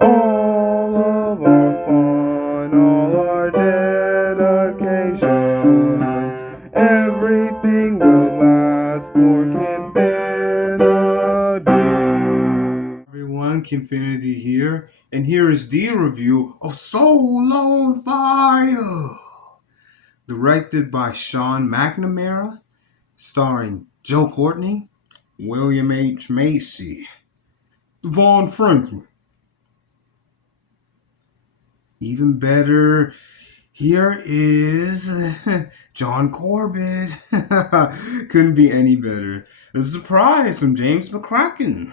All of our fun, all our dedication, everything will last for Kenfinity. Everyone, Kenfinity here, and here is the review of Soul on Fire, directed by Sean McNamara, starring Joe Courtney, William H. Macy, Devon Franklin. Even better, here is John Corbett. Couldn't be any better. A surprise from James McCracken.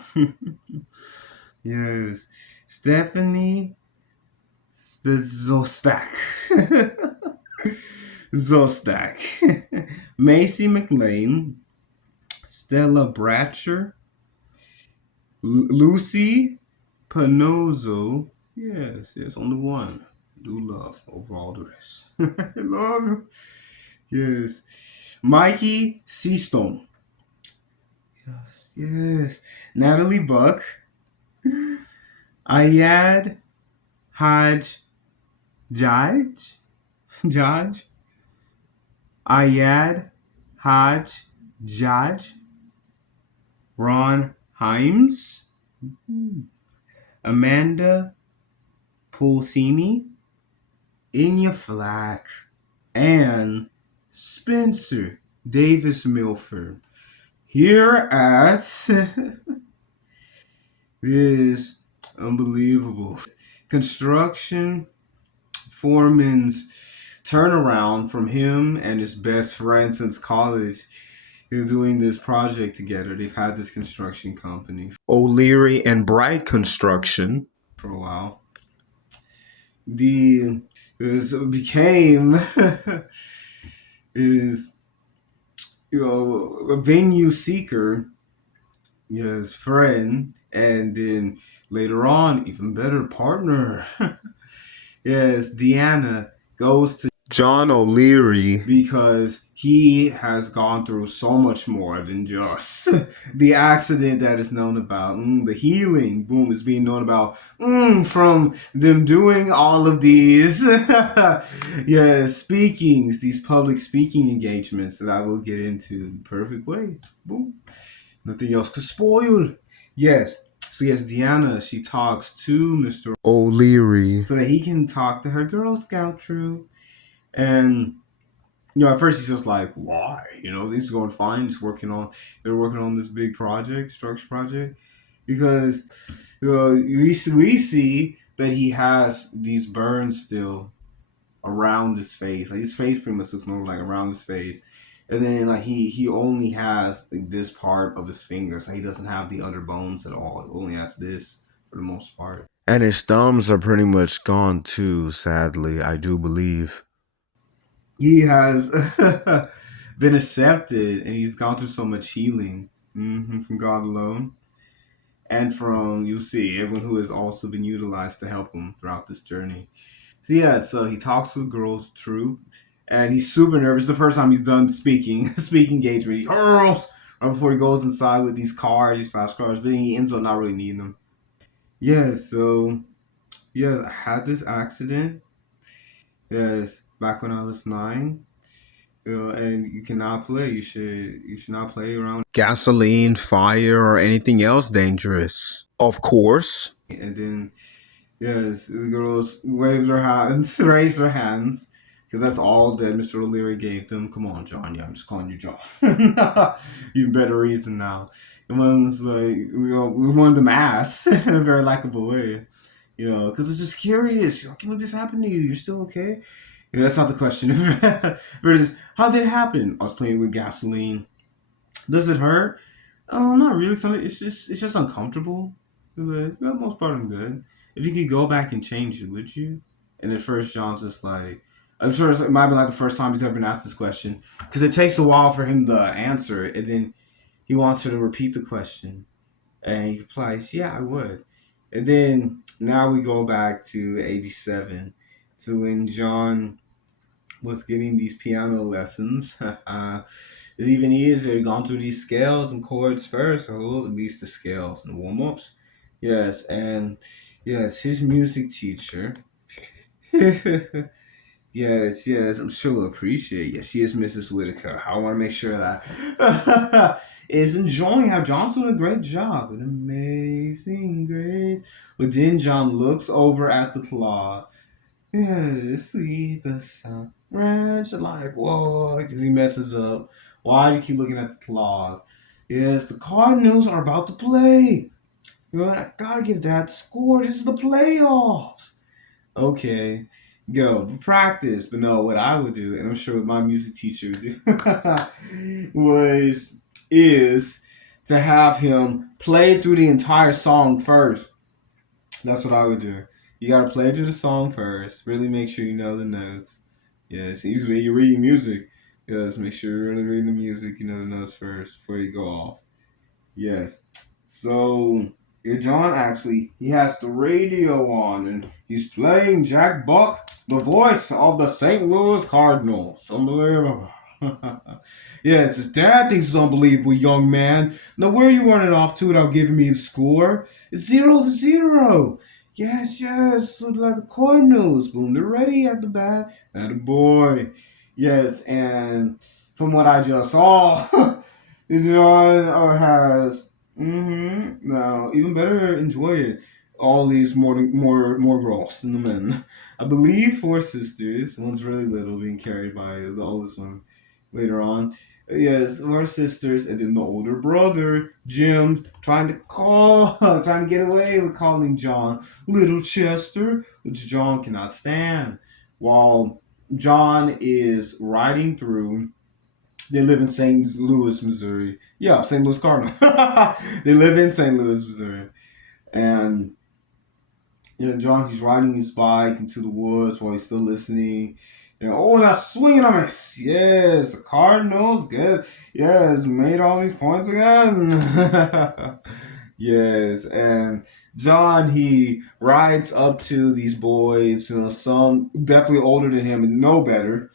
Yes. Stephanie Zostak. Zostak. Macy McLean. Stella Bratcher. Lucy Panozzo. Yes, only one. Do love over all the rest. I love you. Yes. Mikey Seastone. Yes. Natalie Buck. Ayad Haj Jaj. Jaj. Ayad Haj Jaj. Ron Himes. Amanda Pulsini. Inya Flack. And Spencer Davis Milford. Here at this unbelievable construction foreman's turnaround from him and his best friend since college. They're doing this project together. They've had this construction company, O'Leary and Bright Construction, for a while. This became is a venue seeker, yes, friend, and then later on, even better partner. Yes, Deanna goes to John O'Leary because he has gone through so much more than just the accident that is known about. The healing, boom, is being known about from them doing all of these, speakings, these public speaking engagements that I will get into in the perfect way. Boom. Nothing else to spoil. Yes. So yes, Deanna, she talks to Mr. O'Leary so that he can talk to her Girl Scout troop. And at first he's just like, why? Things are going fine. They're working on this big project, structure project, because we see that he has these burns still around his face. Like his face pretty much looks normal, like around his face. And then like he only has like, this part of his finger, so he doesn't have the other bones at all. He only has this for the most part. And his thumbs are pretty much gone too, sadly, I do believe. He has been accepted and he's gone through so much healing from God alone. And from, you see, everyone who has also been utilized to help him throughout this journey. So he talks to the girls' troop, and he's super nervous. The first time he's done speaking engagement, he hurls right before he goes inside with these fast cars, but then he ends up not really needing them. I had this accident. Yes, back when I was 9. And you cannot play. You should not play around gasoline, fire, or anything else dangerous. Of course. And then yes, the girls waved their hands, raised their hands, because that's all that Mr. O'Leary gave them. Come on, John. Yeah, I'm just calling you John. Even better reason now. And one was like, we wanted them ass in a very likable way, because it's just curious. Can this happen to you? You're still okay? That's not the question. Versus, how did it happen? I was playing with gasoline. Does it hurt? Oh, not really. It's just uncomfortable. But for the most part, I'm good. If you could go back and change it, would you? And at first, John's just like, I'm sure it might be like the first time he's ever been asked this question, because it takes a while for him to answer it, and then he wants her to repeat the question, and he replies, "Yeah, I would." And then now we go back to '87, to when John was getting these piano lessons. It's even easier. Gone through these scales and chords first, or at least the scales and warm ups. Yes, and yes, his music teacher. Yes, yes, I'm sure will appreciate. Yes, she is Mrs. Whitaker. I want to make sure that is enjoying how John's doing a great job. An amazing grace. But then John looks over at the clock. Yes, sweet the sound. Ranch like whoa, because he messes up. Why do you keep looking at the clock? Yes, the Cardinals are about to play. You know, I gotta give that score. This is the playoffs. Okay, go practice. But no, what I would do, and I'm sure what my music teacher would do, was is to have him play through the entire song first. That's what I would do. You gotta play through the song first. Really make sure you know the notes. Yes, usually you're reading music. Yes, make sure you're really reading the music. You know the notes first before you go off. Yes. So your John actually he has the radio on and he's playing Jack Buck, the voice of the St. Louis Cardinals. Unbelievable. Yes, his dad thinks it's unbelievable, young man. Now where are you running off to without giving me the score? It's 0-0. Yes, yes, so like the Cardinals. Boom, they're ready at the bat. At a boy. Yes, and from what I just saw, John has now even better enjoy it. All these more girls than the men. I believe four sisters. One's really little, being carried by the oldest one later on. Yes, four sisters, and then the older brother, Jim, trying to get away with calling John Little Chester, which John cannot stand. While John is riding through they live in St. Louis, Missouri. Yeah, St. Louis Cardinal. They live in St. Louis, Missouri. And, John, he's riding his bike into the woods while he's still listening. Now swinging on it. Yes, the Cardinals, good. Yes, made all these points again. Yes, and John, he rides up to these boys, some definitely older than him and know better.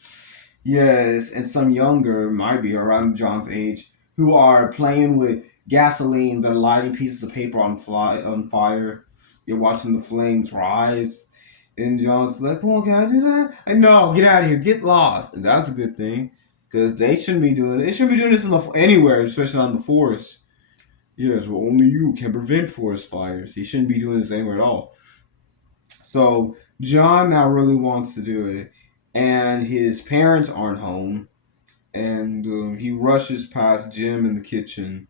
Yes, and some younger, might be around John's age, who are playing with gasoline. They're lighting pieces of paper on fire. You're watching the flames rise. And John's like, come on, can I do that? And no, get out of here, get lost. And that's a good thing. Because they shouldn't be doing it. They shouldn't be doing this anywhere, especially on the forest. Yes, well, only you can prevent forest fires. He shouldn't be doing this anywhere at all. So John now really wants to do it. And his parents aren't home and he rushes past Jim in the kitchen.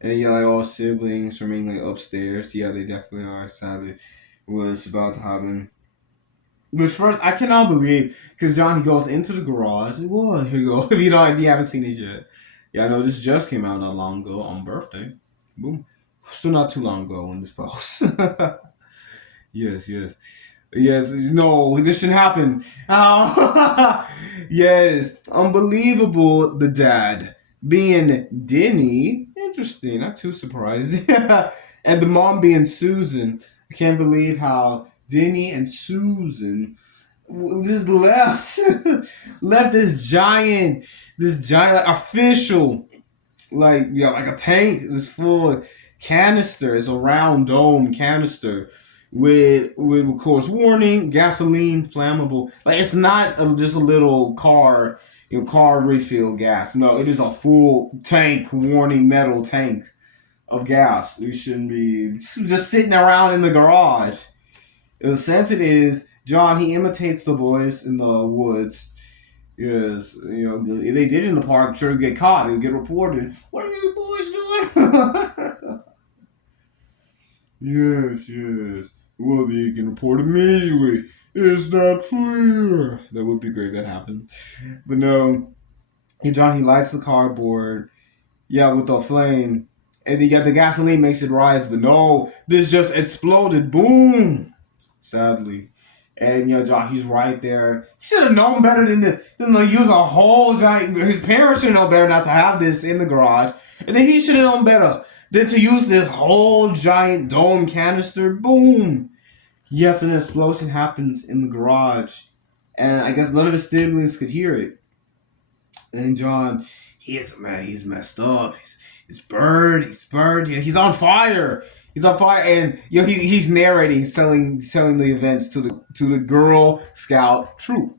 And yeah, like all siblings remain like upstairs. Yeah, they definitely are. Sadly, what's about to happen. Which first I cannot believe because John he goes into the garage. What? Here you go. If you haven't seen it yet, yeah, I know this just came out not long ago on birthday. Boom. So not too long ago when this post. Yes, yes. Yes, no, this shouldn't happen. Oh, yes, unbelievable. The dad being Denny, interesting, not too surprised. And the mom being Susan. I can't believe how Denny and Susan just left, left this giant official like a tank is full of canister. It's a round dome canister with of course warning, gasoline, flammable. Like it's not just a little car refill gas. No, it is a full tank warning metal tank of gas. We shouldn't be just sitting around in the garage. In the sense it is, John he imitates the boys in the woods. Yes, if they did it in the park, sure, get caught. They would get reported. What are you boys doing? Yes, yes. Well, they can report immediately. Is that clear? That would be great if that happened. But no, John, he lights the cardboard. Yeah, with the flame. And the gasoline makes it rise. But no, this just exploded. Boom. Sadly. And John, he's right there. He should have known better than to use a whole giant. His parents should know better not to have this in the garage, and then he should have known better than to use this whole giant dome canister. Boom! Yes, an explosion happens in the garage, and I guess none of his siblings could hear it. And John, he's messed up. He's burned. Yeah, he's on fire. He's on fire, and he's narrating, selling the events to the Girl Scout troop,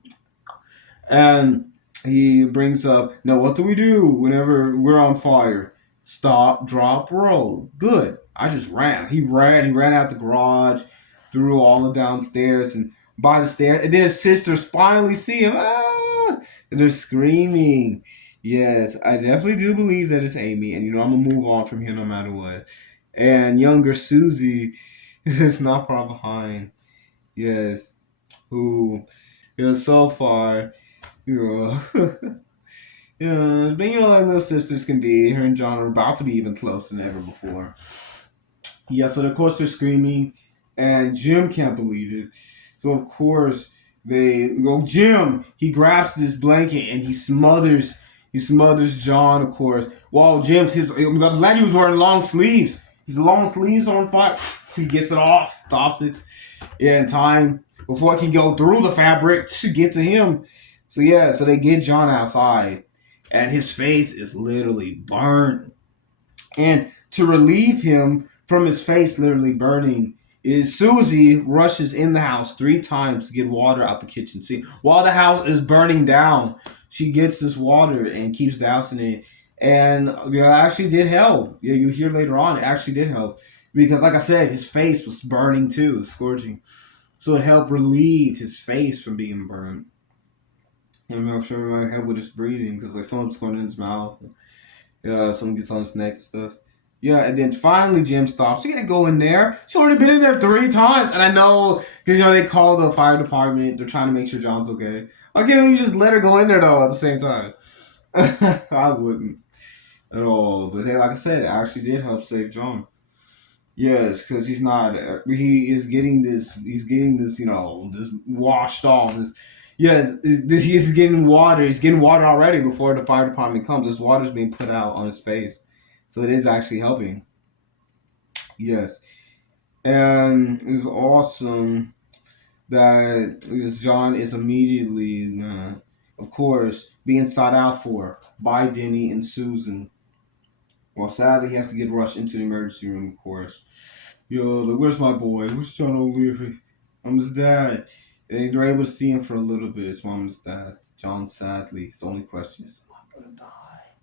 and he brings up, now what do we do whenever we're on fire? Stop, drop, roll. Good. I just ran. He ran out the garage, through all the downstairs and by the stairs, and then his sisters finally see him. Ah! And they're screaming. Yes, I definitely do believe that it's Amy, and I'm gonna move on from here no matter what. And younger Susie is not far behind. Yes, who so far, you know, yeah, but like little sisters can be. Her and John are about to be even closer than ever before. Yeah, so of course they're screaming, and Jim can't believe it. So of course they go. Jim, he grabs this blanket and he smothers John. Of course, while I'm glad he was wearing long sleeves. His long sleeves on fire. He gets it off, stops it, yeah, in time before it can go through the fabric to get to him. So yeah, so they get John outside, and his face is literally burned. And to relieve him from his face literally burning, is Susie rushes in the house 3 times to get water out the kitchen sink. While the house is burning down, she gets this water and keeps dousing it. And it actually did help. Yeah, you hear later on, it actually did help. Because, like I said, his face was burning too, scorching. So it helped relieve his face from being burned. And I'm sure it might help with his breathing because like something's going in his mouth. Yeah, someone gets on his neck and stuff. Yeah, and then finally Jim stops. She can't go in there. She's already been in there 3 times. And I know, because, they call the fire department. They're trying to make sure John's okay. Why can't you just let her go in there, though, at the same time? I wouldn't at all. But hey, like I said, it actually did help save John. Yes, because he's not. He is getting this. He's getting this. This washed off. He's getting water. He's getting water already before the fire department comes. This water's being put out on his face, so it is actually helping. Yes, and it's awesome that John is immediately, of course, being sought out for by Denny and Susan. Well, sadly, he has to get rushed into the emergency room, of course. Yo, like, where's my boy? Where's John O'Leary? I'm his dad. And they're able to see him for a little bit. His mom and his dad. John, sadly, his only question is, am I going to die?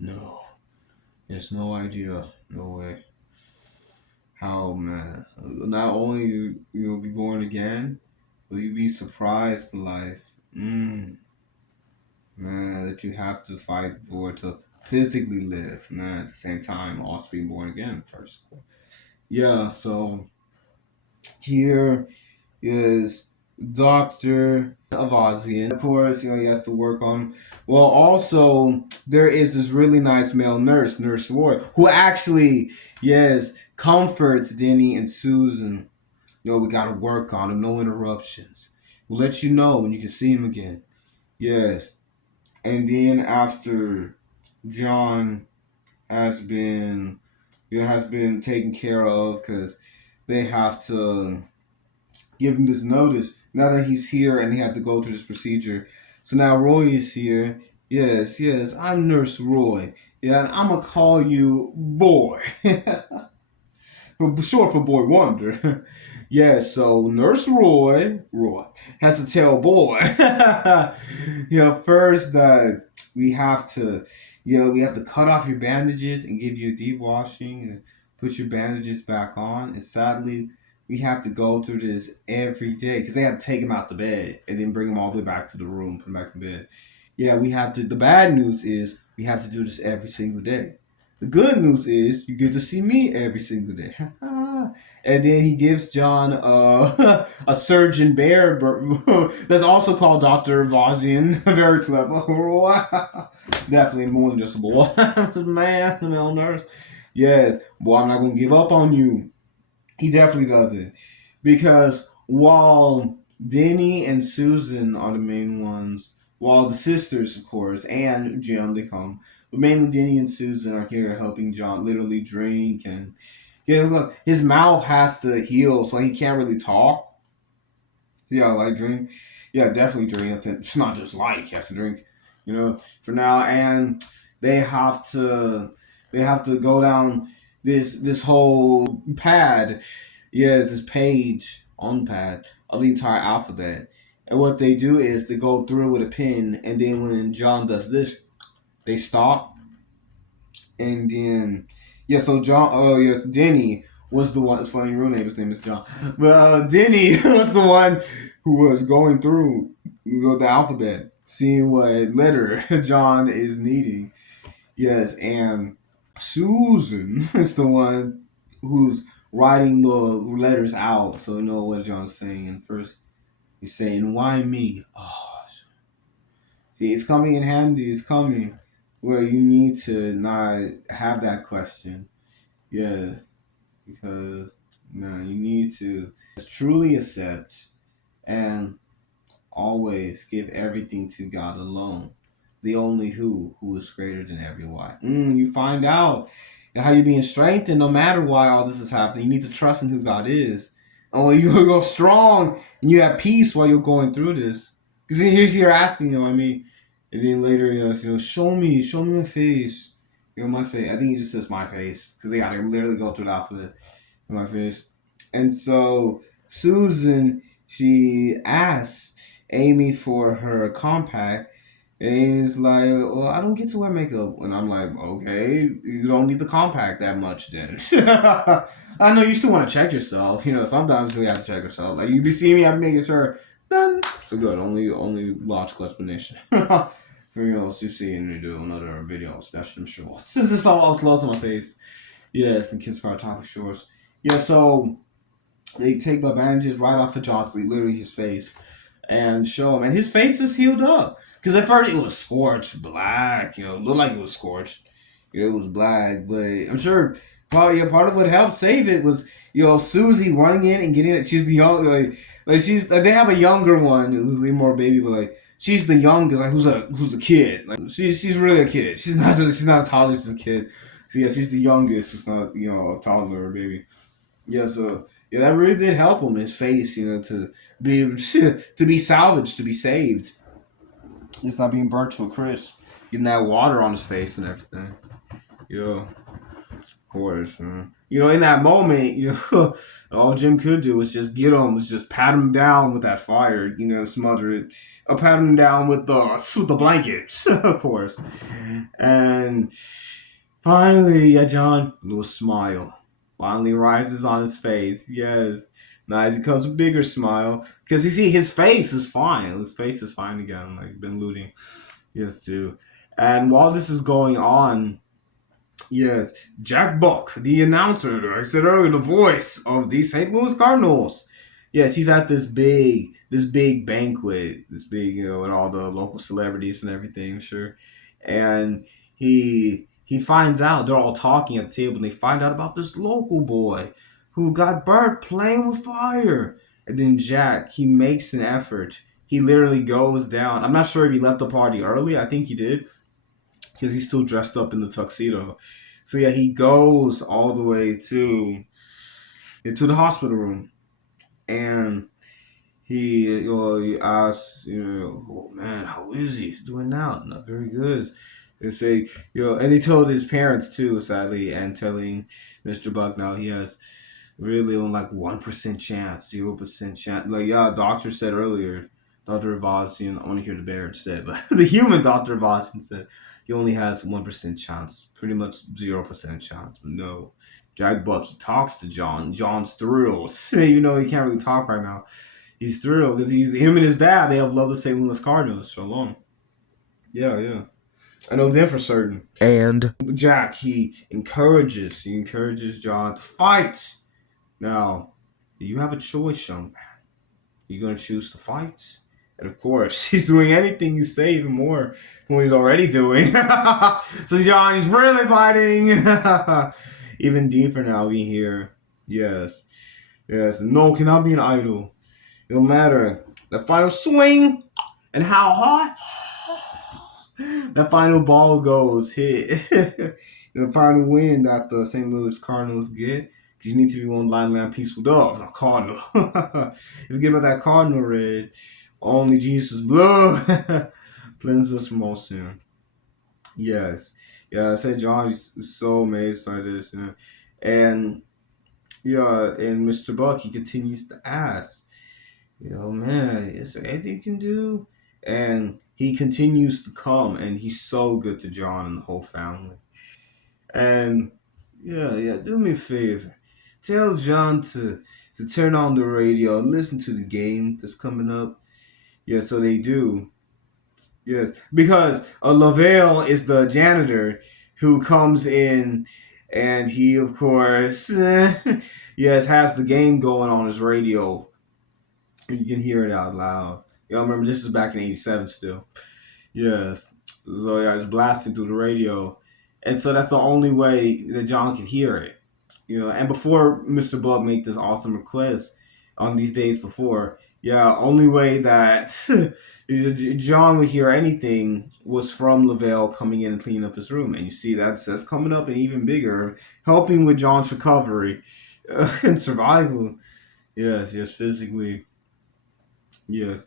No. There's no idea. No way. How, man? Not only you'll be born again, will you be surprised in life? Man, that you have to fight for to physically live. Man, at the same time, also being born again first. Yeah, so here is Dr. Avazian. Of course, he has to work on. Well, also, there is this really nice male nurse, Nurse Roy, who actually, yes, comforts Denny and Susan. We got to work on him, no interruptions. We'll let you know when you can see him again. Yes. And then after John has been, has been taken care of because they have to give him this notice now that he's here and he had to go through this procedure. So now Roy is here. Yes, I'm Nurse Roy. Yeah, and I'm gonna call you Boy. Short for Boy Wonder. Yes, so Nurse Roy has to tell Boy, first that we have to, we have to cut off your bandages and give you a deep washing and put your bandages back on. And sadly, we have to go through this every day because they have to take him out to bed and then bring him all the way back to the room, put him back in bed. Yeah, we have to. The bad news is we have to do this every single day. The good news is you get to see me every single day. And then he gives John a surgeon bear that's also called Dr. Vazian. Very clever. Definitely more than just a boy. Man, the male nurse. Yes, boy, I'm not going to give up on you. He definitely doesn't. Because while Denny and Susan are the main ones, while the sisters, of course, and Jim, they come, but mainly Denny and Susan are here helping John literally drink. And his mouth has to heal, so he can't really talk. Yeah, like drink. Yeah, definitely drink. It's not just like he has to drink, for now. And they have to go down. this whole pad, this page on pad of the entire alphabet. And what they do is they go through with a pin, and then when John does this, they stop, and then so John, yes, Denny was the one. It's funny, real name, his name is John, but Denny was the one who was going through the alphabet, seeing what letter John is needing. Yes, and Susan is the one who's writing the letters out, so you know what John's saying. And first, he's saying, "Why me?" Oh, see, it's coming in handy. It's coming where you need to not have that question. Yes, because you need to truly accept and always give everything to God alone, the only who is greater than every why. You find out how you're being strengthened no matter why all this is happening. You need to trust in who God is. And when you go strong and you have peace while you're going through this. Because here's you're asking him, and then later, show me my face. My face. I think he just says my face. Because they got to literally go through the alphabet. My face. And so Susan, she asks Amy for her compact, and it's like, well, I don't get to wear makeup. And I'm like, okay, you don't need the compact that much then. I know you still want to check yourself. Sometimes you have to check yourself. Like, you be seeing me, I'm making sure. Then, so good. Only logical explanation. For, you seeing me do another video, especially I'm sure. Since it's all up close on my face. Yes, the kids part topic shorts. Yeah, so they take the bandages right off of John's, literally his face, and show him. And his face is healed up. Because at first it was scorched black, looked like it was scorched. It was black, but I'm sure probably part of what helped save it was, Susie running in and getting it. She's the young, they have a younger one who's a more baby, but she's the youngest, who's a kid. Like she's really a kid. She's not a toddler, she's a kid. So yeah, she's the youngest. She's not, a toddler or baby. Yeah, so that really did help him. His face, to be to be salvaged, to be saved. It's not being burnt to a crisp. Getting that water on his face and everything. Yeah, of course. In that moment, all Jim could do was just get him, was just pat him down with that fire. Smother it. Pat him down with the blankets, of course. And finally, yeah, John, a little smile finally rises on his face. Yes. Now as it comes a bigger smile. Because you see, his face is fine. His face is fine again. Like, been looting. Yes, too. And while this is going on, yes, Jack Buck, the announcer, like I said earlier, the voice of the St. Louis Cardinals. Yes, he's at this big banquet, this big, with all the local celebrities and everything, sure. And he finds out they're all talking at the table, and they find out about this local boy who got burnt playing with fire. And then Jack, he makes an effort. He literally goes down. I'm not sure if he left the party early. I think he did, because he's still dressed up in the tuxedo. So yeah, he goes all the way to the hospital room, and he asks, oh man, how is he? He's doing now? Not very good. They say, and they told his parents too, sadly, and telling Mr. Buck now he has really on like 1% chance, 0% chance. Like, yeah, doctor said earlier, Dr. Vossian, I want to hear the bear instead, but the human Dr. Vossian said he only has 1% chance, pretty much 0% chance. But no, Jack Buck, he talks to John. John's thrilled. He can't really talk right now. He's thrilled because him and his dad, they have loved the St. Louis Cardinals for long. Yeah. I know them for certain. And Jack, he encourages John to fight. Now, you have a choice, young man. You're going to choose to fight? And of course, he's doing anything you say, even more than what he's already doing. So John, he's really fighting. Even deeper now, we hear, yes, no, cannot be an idol. It don't matter. The final swing and how hot that final ball goes hit. The final win that the St. Louis Cardinals get. Because you need to be one blind man peaceful dove, not Cardinal. If you get about that Cardinal red, only Jesus' blood cleanses us from all sin. Yes. Yeah, I said John is so amazed by this. And yeah, and Mr. Buck, he continues to ask, man, is there anything you can do? And he continues to come, and he's so good to John and the whole family. And yeah, do me a favor. Tell John to turn on the radio and listen to the game that's coming up. Yeah, so they do. Yes, because Lavelle is the janitor who comes in, and he, of course, yes, has the game going on his radio. You can hear it out loud. Y'all remember this is back in '87 still. Yes. So yeah, it's blasting through the radio. And so that's the only way that John can hear it. And before Mr. Bug made this awesome request on these days before, yeah, only way that John would hear anything was from Lavelle coming in and cleaning up his room. And you see that's coming up and even bigger, helping with John's recovery and survival. Yes, physically. Yes.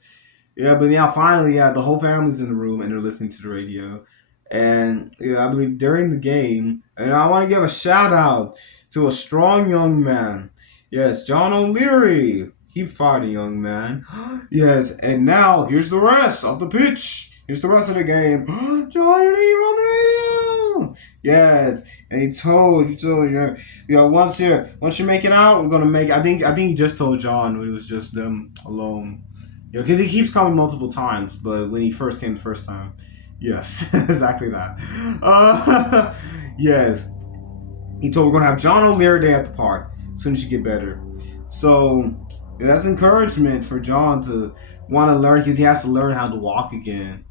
Yeah, but yeah, finally, yeah, the whole family's in the room and they're listening to the radio. And yeah, I believe during the game, and I want to give a shout out to a strong young man. Yes, John O'Leary. He fought a young man. Yes, and now here's the rest of the pitch. Here's the rest of the game. John O'Leary on the radio. Yes, and he told once you make it out, we're gonna make. I think he just told John when it was just them alone. Because he keeps coming multiple times, but when he first came the first time, yes, exactly that. Yes, he told we're gonna have John O'Leary Day at the park as soon as you get better. So that's encouragement for John to want to learn because he has to learn how to walk again.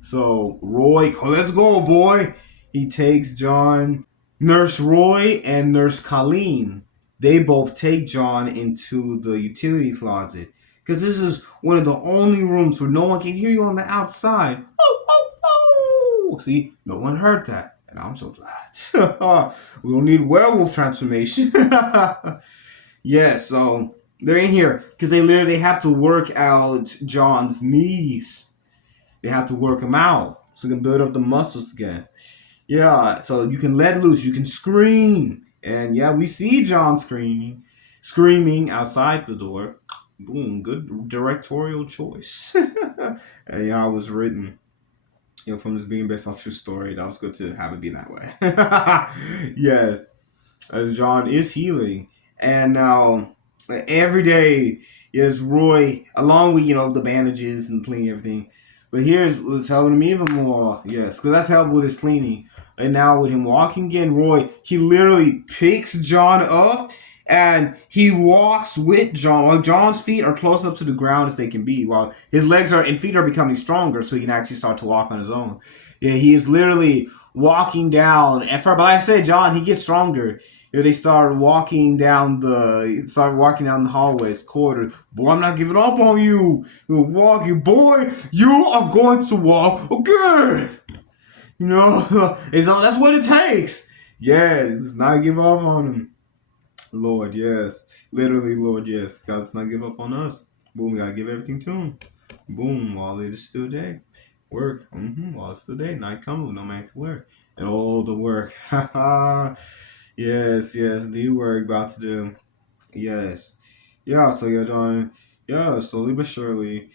So Roy, let's go, boy. He takes John. Nurse Roy and Nurse Colleen, they both take John into the utility closet. Because this is one of the only rooms where no one can hear you on the outside. Oh, oh, oh. See, no one heard that. And I'm so glad. We don't need werewolf transformation. Yeah, so they're in here because they literally have to work out John's knees. They have to work them out so they can build up the muscles again. Yeah, so you can let loose, you can scream. And yeah, we see John screaming outside the door. Boom, good directorial choice. And yeah, it was written, from this being based on true story. That was good to have it be that way. Yes, as John is healing. And now, every day, yes, Roy, along with, the bandages and cleaning everything. But here's what's helping him even more. Yes, because that's helped with his cleaning. And now with him walking again, Roy, he literally picks John up and he walks with John. While John's feet are close enough to the ground as they can be, while his legs and feet are becoming stronger so he can actually start to walk on his own. Yeah, he is literally walking down. But like I said, John, he gets stronger. They start walking down the hallways, corridors. Boy, I'm not giving up on you. You're walking, boy. You are going to walk again. That's what it takes. Yeah, let's not give up on him. Lord, yes. Literally, Lord, yes. God's not give up on us. Boom, we gotta give everything to him. Boom, while it is still day. Work. While it's still day. Night comes, no man can work. And all the work. Yes, the work about to do. Yes. Yeah, so yeah, John. Yeah, slowly but surely.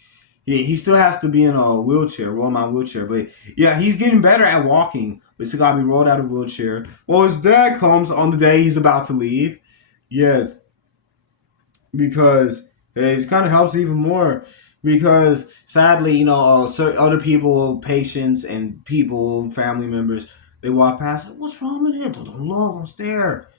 He still has to be in a wheelchair, roll my wheelchair. But yeah, he's getting better at walking. But still got to be rolled out of a wheelchair. Well, his dad comes on the day he's about to leave. Yes, because it kind of helps even more. Because sadly, other people, patients and people, family members, they walk past. What's wrong with him? Don't look, don't stare.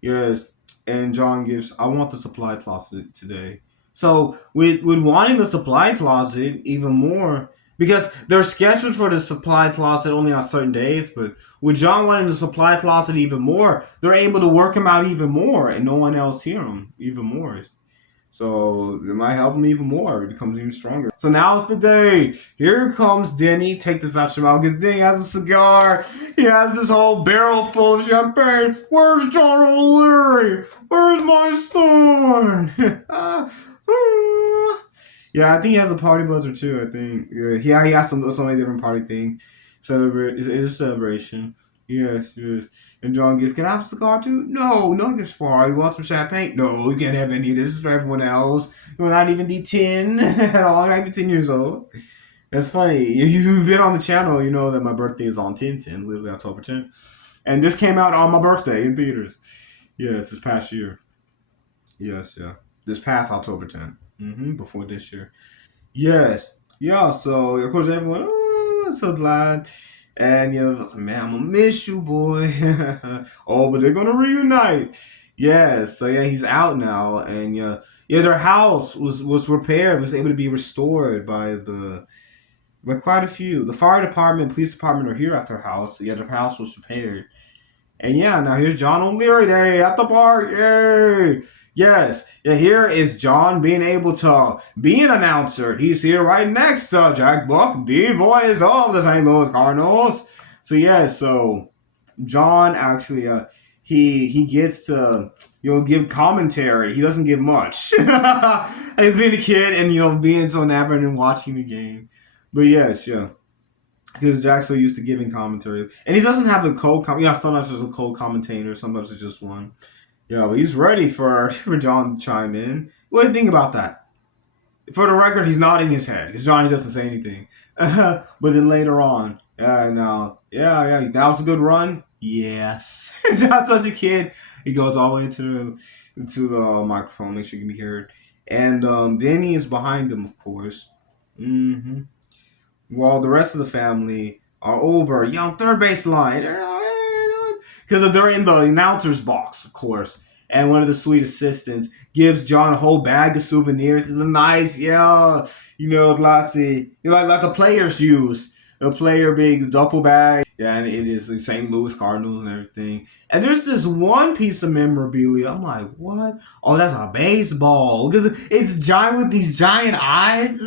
Yes, and John gives. I want the supply closet today. So with wanting the supply closet even more, because they're scheduled for the supply closet only on certain days, but with John wanting the supply closet even more, they're able to work him out even more, and no one else hear him even more. So it might help him even more. It becomes even stronger. So now's the day. Here comes Denny. Take this out your mouth because Denny has a cigar. He has this whole barrel full of champagne. Where's John O'Leary? Where's my son? Yeah, I think he has a party buzzer too. I think. Yeah, he has so many different party things. It's a celebration. Yes, yes. And John gets, can I have a cigar too? No, no, you can spar. You want some champagne? No, you can't have any of this. This is for everyone else. You're not even the 10 at all. I'm not even 10 years old. That's funny. If you've been on the channel, you know that my birthday is on 10/10, literally October 10th. And this came out on my birthday in theaters. Yes, this past year. Yes, yeah. This past October 10th. Before this year. Yes. Yeah, so of course everyone, oh, I'm so glad. And you know, I was like, man, I'm gonna miss you, boy. Oh, but they're gonna reunite. Yes. So yeah, he's out now, and yeah, their house was repaired, was able to be restored by quite a few. The fire department, police department are here at their house. Yeah, their house was repaired. And yeah, now here's John O'Leary Day at the park. Yay! Yes, yeah, here is John being able to be an announcer. He's here right next to Jack Buck, the voice of the St. Louis Cardinals. So yeah, so John actually he gets to give commentary. He doesn't give much. He's being a kid and being so enamored and watching the game. But yes, yeah. Because Jack's so used to giving commentary, and he doesn't have the sometimes there's a co-commentator, sometimes it's just one. Yeah, but he's ready for for John to chime in. What do you think about that? For the record, he's nodding his head because Johnny doesn't say anything. But then later on, yeah, that was a good run. Yes, John's such a kid. He goes all the way to the microphone, make sure he can be heard. And Danny is behind him, of course. Mm-hmm. While the rest of the family are over young third base line because they're in the announcer's box, of course. And one of the sweet assistants gives John a whole bag of souvenirs. It's a nice, glassy, like a player's use. A player big duffel bag. Yeah, and it is the St. Louis Cardinals and everything. And there's this one piece of memorabilia. I'm like, what? Oh, that's a baseball. Because it's giant with these giant eyes.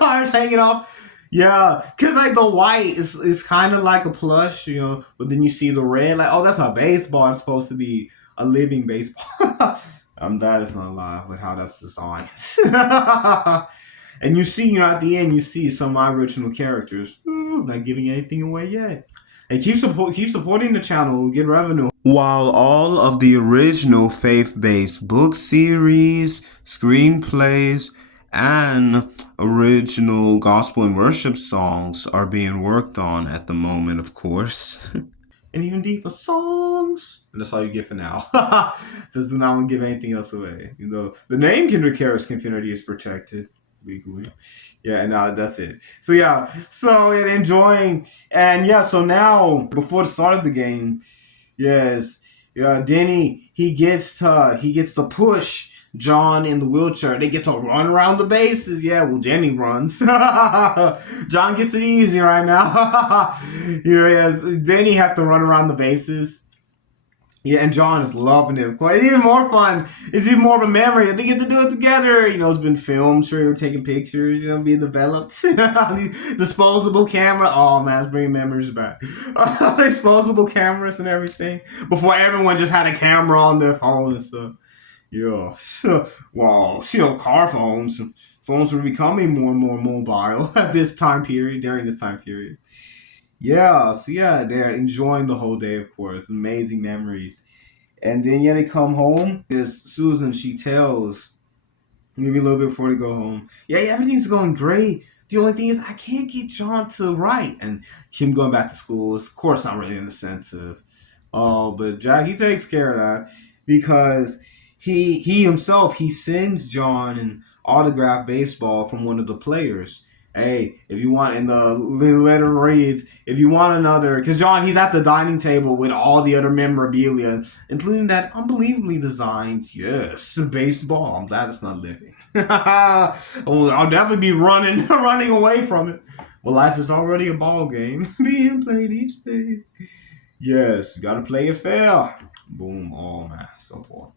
Eyes hanging off. Yeah, because like the white is kind of like a plush, but then you see the red, like, oh, that's a baseball. It's supposed to be a living baseball. That is not a lie, but how that's the science. And you see, at the end, you see some of my original characters. Ooh, not giving anything away yet. And keep supporting the channel. We'll get revenue. While all of the original faith-based book series, screenplays, and original gospel and worship songs are being worked on at the moment, of course. And even deeper songs. And that's all you get for now. Just do not want to give anything else away. The name Harris-Kenfinity is protected legally. Yeah, and that's it. So yeah, enjoying. And yeah, so now, before the start of the game, yes. Yeah, Denny, he gets to push John in the wheelchair. They get to run around the bases. Yeah, well, Denny runs. John gets it easy right now. Here he is. Denny has to run around the bases. Yeah, and John is loving it. It's even more fun. It's even more of a memory. They get to do it together. It's been filmed. Sure, you're taking pictures. Being developed. Disposable camera. Oh man, it's bringing memories back. Disposable cameras and everything. Before everyone just had a camera on their phone and stuff. Yeah. Well, car phones. Phones were becoming more and more mobile at this time period. During this time period. Yeah, so yeah, they're enjoying the whole day, of course. Amazing memories. And then yeah, they come home. This Susan, she tells maybe a little bit before they go home. Yeah, everything's going great. The only thing is I can't get John to write. And him going back to school is of course not really an incentive. Oh, but Jack, he takes care of that because he himself he sends John an autographed baseball from one of the players. Hey, if you want, and the letter reads, if you want another, because John, he's at the dining table with all the other memorabilia, including that unbelievably designed, yes, baseball. I'm glad it's not living. I'll definitely be running away from it. Well, life is already a ball game being played each day. Yes, you gotta play it fair. Boom. Oh man, so bored.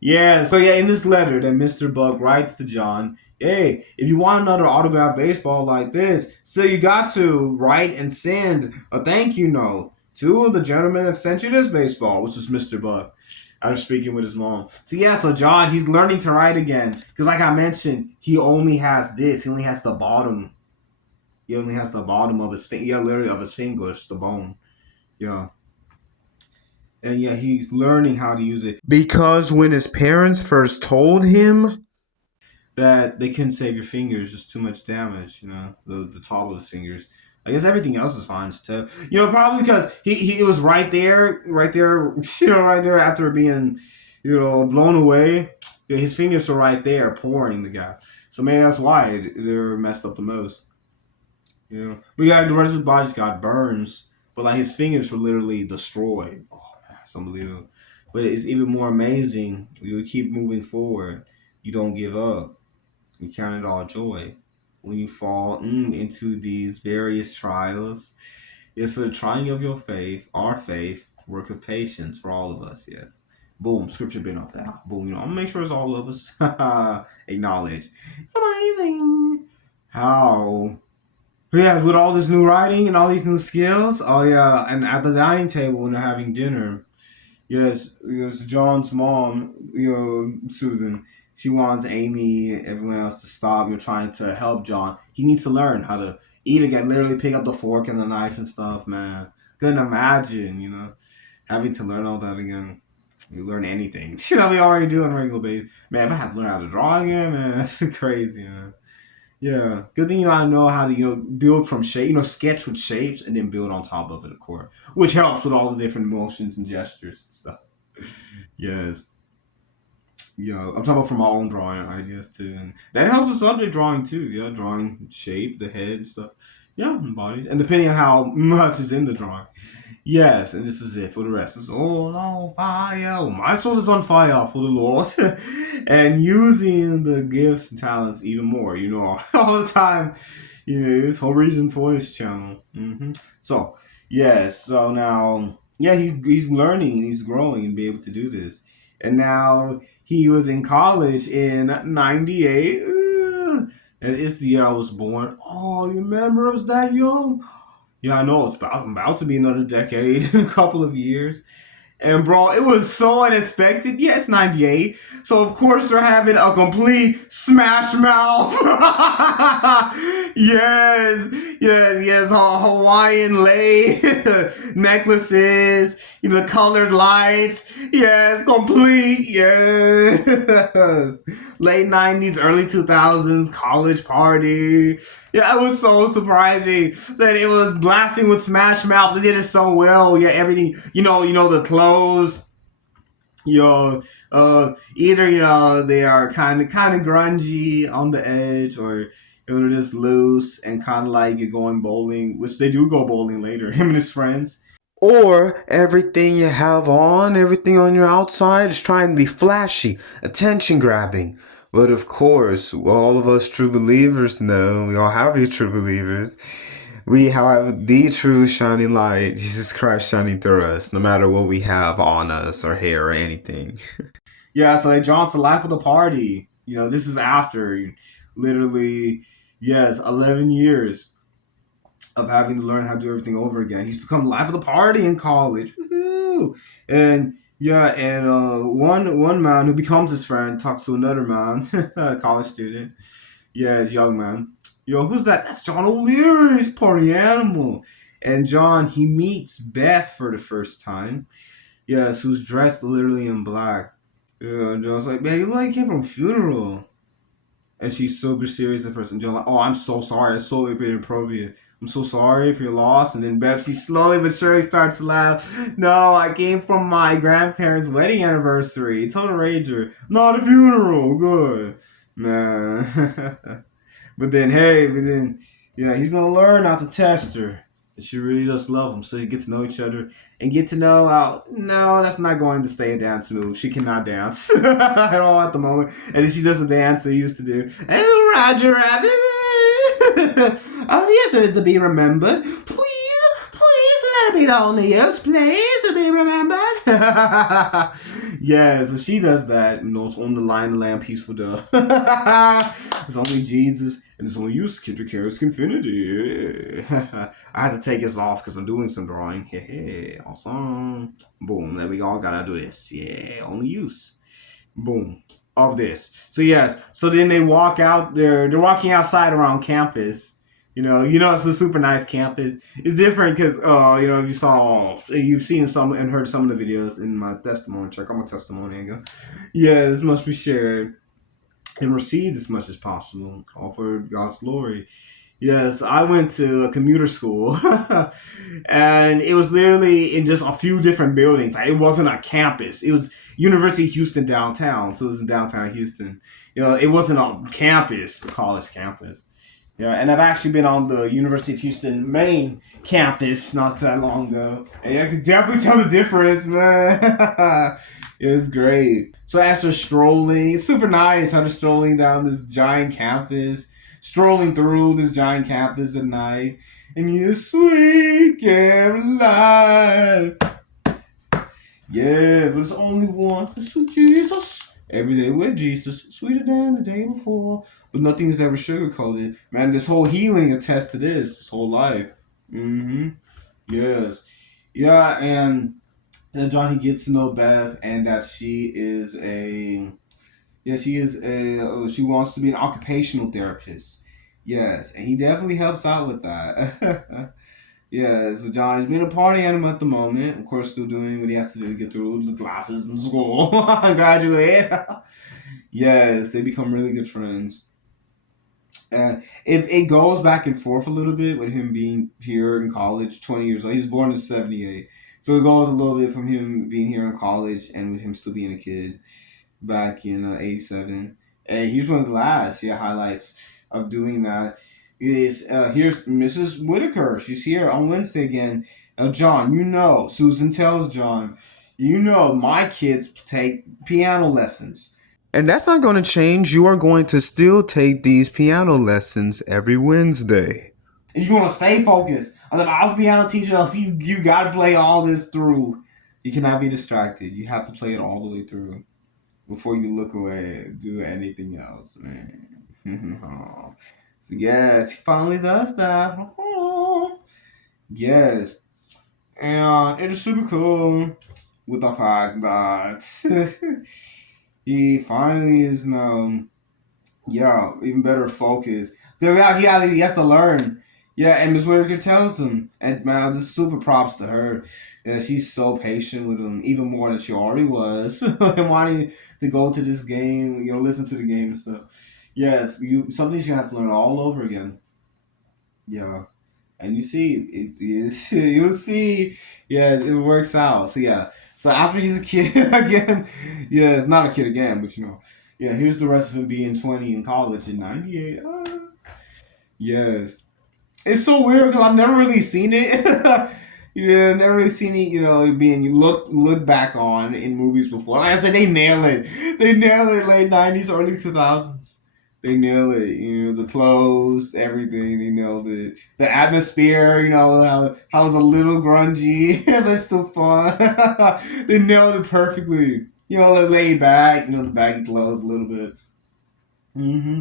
Yeah, so yeah, in this letter that Mr. Buck writes to John, hey, if you want another autographed baseball like this, so you got to write and send a thank you note to the gentleman that sent you this baseball, which was Mr. Buck, after speaking with his mom. So yeah, so John, he's learning to write again. Because like I mentioned, he only has this. He only has the bottom. He only has the bottom of his finger. Yeah, literally of his fingers, the bone. Yeah. And yeah, he's learning how to use it. Because when his parents first told him that they couldn't save your fingers, just too much damage, the top of his fingers. I guess everything else is fine, it's tough. Probably because he was right there, right there after being, blown away. Yeah, his fingers were right there, pouring the guy. So maybe that's why they're messed up the most. We got the rest of his body's got burns, but like his fingers were literally destroyed. Oh man, it's unbelievable. But it's even more amazing. You keep moving forward. You don't give up. You count it all joy when you fall into these various trials. Yes, for the trying of your faith, our faith, work of patience for all of us. Yes. Boom, scripture been up there. Boom, I'm gonna make sure it's all of us acknowledge. It's amazing how yeah, with all this new writing and all these new skills. Oh yeah, and at the dining table when they're having dinner, yes, John's mom, Susan, she wants Amy and everyone else to stop. You're trying to help John. He needs to learn how to eat again. Literally pick up the fork and the knife and stuff. Man, couldn't imagine, having to learn all that again. You learn anything. We already do on a regular basis. Man, if I have to learn how to draw again, man, that's crazy, man. Yeah, good thing I know how to build from shape, sketch with shapes and then build on top of it, of course, which helps with all the different motions and gestures and stuff. Yes, I'm talking about from my own drawing ideas too, and that helps with subject drawing too. Yeah, drawing shape, the head stuff. Yeah, and bodies, and depending on how much is in the drawing. Yes, and this is it for the rest. It's all on fire. My soul is on fire for the Lord. And using the gifts and talents even more, all the time. This whole reason for this channel. So, yes, so now, yeah, he's learning, he's growing, and be able to do this. And now he was in college in 98. And it's the year I was born. Oh, you remember I was that young? Yeah, I know it's about to be another decade in a couple of years. And bro, it was so unexpected. Yeah, it's 98. So of course they're having a complete smash mouth. Yes, yes, Hawaiian lei necklaces, the colored lights. Yes, complete. Yes. Late 90s, early 2000s college party. Yeah, it was so surprising that it was blasting with Smash Mouth. They did it so well. Yeah, everything. The clothes. Either they are kind of grungy on the edge, or they're just loose and kind of like you're going bowling, which they do go bowling later. Him and his friends. Or everything you have on, everything on your outside is trying to be flashy, attention grabbing. But of course, all of us true believers know, we all have you true believers. We have the true shining light, Jesus Christ shining through us, no matter what we have on us or hair or anything. Yeah, so like John's the life of the party. This is after literally, yes, 11 years of having to learn how to do everything over again. He's become life of the party in college. Woohoo! And yeah, and one man who becomes his friend talks to another man, a college student. Yeah, young man. Who's that? That's John O'Leary's party animal. And John, he meets Beth for the first time. Yes, who's dressed literally in black. Yeah, and John's like, man, you look like you came from a funeral. And she's super serious at first. And John's like, oh, I'm so sorry. That's so inappropriate. I'm so sorry for your loss. And then Beth, she slowly but surely starts to laugh. No, I came from my grandparents' wedding anniversary. Total rager. Not a funeral. Good. Man. But then, yeah, he's gonna learn not to test her. And she really does love him, so you get to know each other and get to know how. No, that's not going to stay a dance move. She cannot dance at all at the moment, and then she does the dance they used to do. And Roger Rabbit, oh yes, to be remembered. Please let it be on the earth, please to be remembered. Yeah, so she does that, it's on the line of lamb, peaceful dove. It's only Jesus, and it's only you, Kendrick Harris-Kenfinity. I had to take this off because I'm doing some drawing. Hey, awesome. Boom, there we all gotta do this. Yeah, only use. Boom. Of this. So yes, so then they walk out there, they're walking outside around campus. It's a super nice campus. It's different because, you've seen some and heard some of the videos in my testimony. Check out my testimony and go, yeah, this must be shared and received as much as possible, all for God's glory. Yes, I went to a commuter school, and it was literally in just a few different buildings. Like, it wasn't a campus. It was University of Houston downtown, so it was in downtown Houston. It wasn't a campus, a college campus. Yeah, and I've actually been on the University of Houston main campus not that long ago, and I can definitely tell the difference, man. It was great. So as we're strolling, it's super nice how they're strolling down this giant campus, strolling through this giant campus at night, and you sweet Caroline. Yeah, there's only one, sweet Jesus. Every day with Jesus, sweeter than the day before. But nothing is ever sugarcoated. Man, this whole healing attests to this whole life. Mm-hmm. Yes. Yeah, and then Johnny gets to know Beth and that she wants to be an occupational therapist. Yes, and he definitely helps out with that. Yeah, so John's being a party animal at the moment. Of course, still doing what he has to do to get through the classes in school and graduate. Yes, they become really good friends. And it goes back and forth a little bit with him being here in college, 20 years old. He was born in 78. So it goes a little bit from him being here in college and with him still being a kid back in 87. And here's one of the last highlights of doing that is here's Mrs. Whitaker. She's here on Wednesday again. John, Susan tells John, my kids take piano lessons. And that's not going to change. You are going to still take these piano lessons every Wednesday. And you're going to stay focused. I was a piano teacher. You got to play all this through. You cannot be distracted. You have to play it all the way through before you look away and do anything else, man. Oh. So yes, he finally does that. Oh. Yes. And it is super cool with the fact that he finally is now, even better focused. Because he has to learn. Yeah, and Miss Whitaker tells him, and man, this is super props to her. Yeah, she's so patient with him, even more than she already was. And wanting to go to this game, listen to the game and stuff. Yes, something you're gonna have to learn all over again. Yeah, and you see, you'll see. Yeah, it works out. So yeah, so after he's a kid again, yeah, it's not a kid again, but yeah, here's the rest of him being 20 in college in '98. Yes, it's so weird because I've never really seen it. Yeah, never really seen it. Being looked back on in movies before. Like I said, they nail it. They nail it. Late '90s, early 2000s. They nail it. The clothes, everything. They nailed it. The atmosphere. How it's a little grungy, but still fun. They nailed it perfectly. Laid back. The baggy clothes a little bit. Mm-hmm.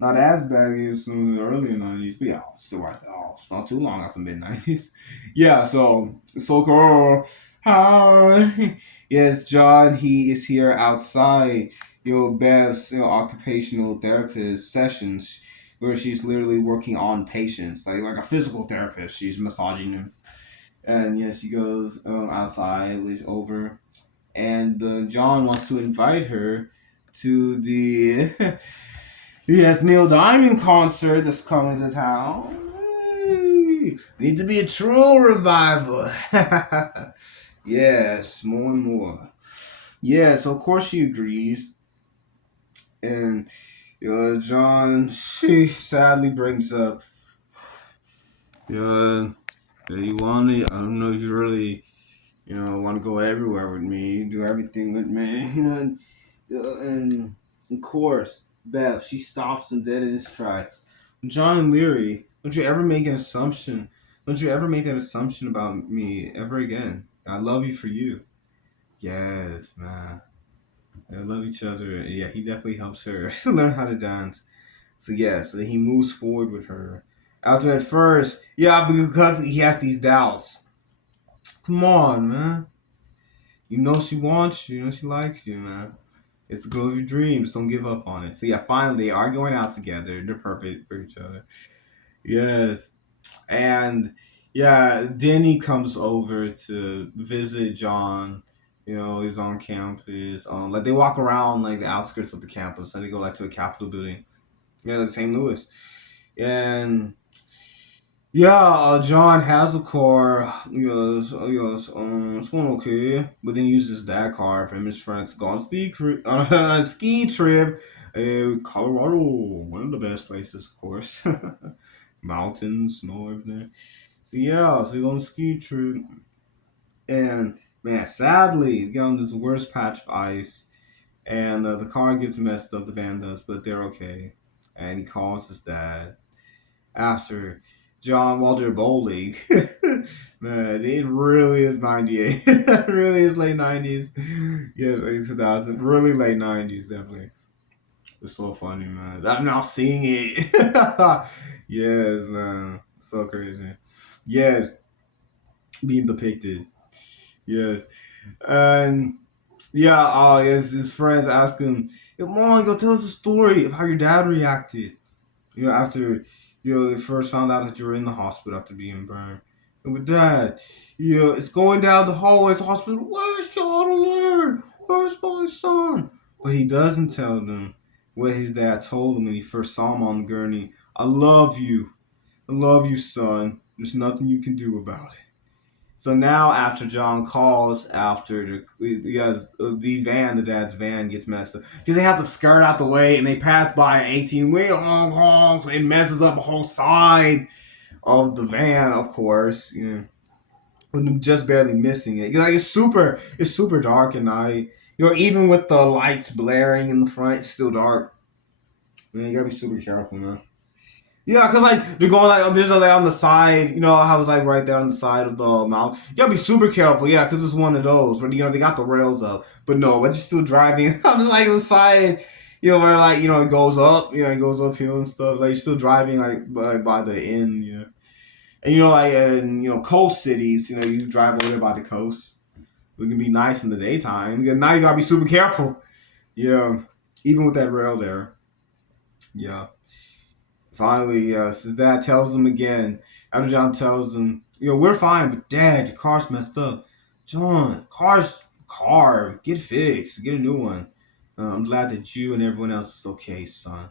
Not as baggy as some of the earlier '90s, but yeah, still right there. Oh, it's not too long after mid '90s. Yeah, so cool. Hi. Yes, John. He is here outside. Bev's occupational therapist sessions where she's literally working on patients, like a physical therapist. She's massaging them, and yeah, she goes outside, which over, and John wants to invite her to the yes, Neil Diamond concert that's coming to town. Need to be a true revival. Yes, more and more. Yeah, so of course she agrees. And John, she sadly brings up, yeah, you want me? I don't know if you really, want to go everywhere with me, do everything with me, and of course, Bev, she stops him dead in his tracks. John and Leary, don't you ever make an assumption? Don't you ever make that assumption about me ever again? I love you for you. Yes, man. They love each other. Yeah, he definitely helps her to learn how to dance. So yeah, so he moves forward with her. After at first, yeah, because he has these doubts. Come on, man. She wants you. She likes you, man. It's the girl of your dreams. Don't give up on it. So yeah, finally they are going out together. They're perfect for each other. Yes. And yeah, Denny comes over to visit John. You know, he's on campus. Like they walk around like the outskirts of the campus, and they go like to a Capitol building. Yeah, like St. Louis. And yeah, John has a car. It's going okay. But then he uses that car for him and his friends to go on on a ski trip. Colorado, one of the best places, of course. Mountains, snow, everything. So yeah, so we go on a ski trip, and man, sadly, they get on this worst patch of ice, and the car gets messed up. The van does, but they're okay. And he calls his dad after John Walter Bowley. Man, it really is 98. It really is late 90s. Yes, early 2000. Really late 90s, definitely. It's so funny, man. I'm now seeing it. Yes, man. So crazy. Yes, being depicted. Yes. And yeah, his friends ask him, "Hey, Mom, go tell us a story of how your dad reacted. After they first found out that you were in the hospital after being burned. And with Dad, it's going down the hallway to the hospital. Where's John Alert? Where's my son? But he doesn't tell them what his dad told him when he first saw him on the gurney. I love you. I love you, son. There's nothing you can do about it. So now, after John calls, after the dad's van gets messed up, because they have to skirt out the way and they pass by an 18 wheel, it messes up a whole side of the van, of course, with them just barely missing it. Like it's super dark at night. Even with the lights blaring in the front, it's still dark. Man, you gotta be super careful, man. Yeah, cause like they're going like there's like on the side, how it's like right there on the side of the mouth. You gotta be super careful, yeah, cause it's one of those where they got the rails up, but no, but you're still driving on the side, where like it goes up, it goes uphill and stuff. Like you're still driving like by the end, and like in coast cities, you drive over there by the coast. It can be nice in the daytime. Now you gotta be super careful, yeah, even with that rail there, yeah. Finally, yes, his dad tells him again. After John tells him, we're fine, but Dad, your car's messed up. John, car, get fixed, get a new one. I'm glad that you and everyone else is okay, son.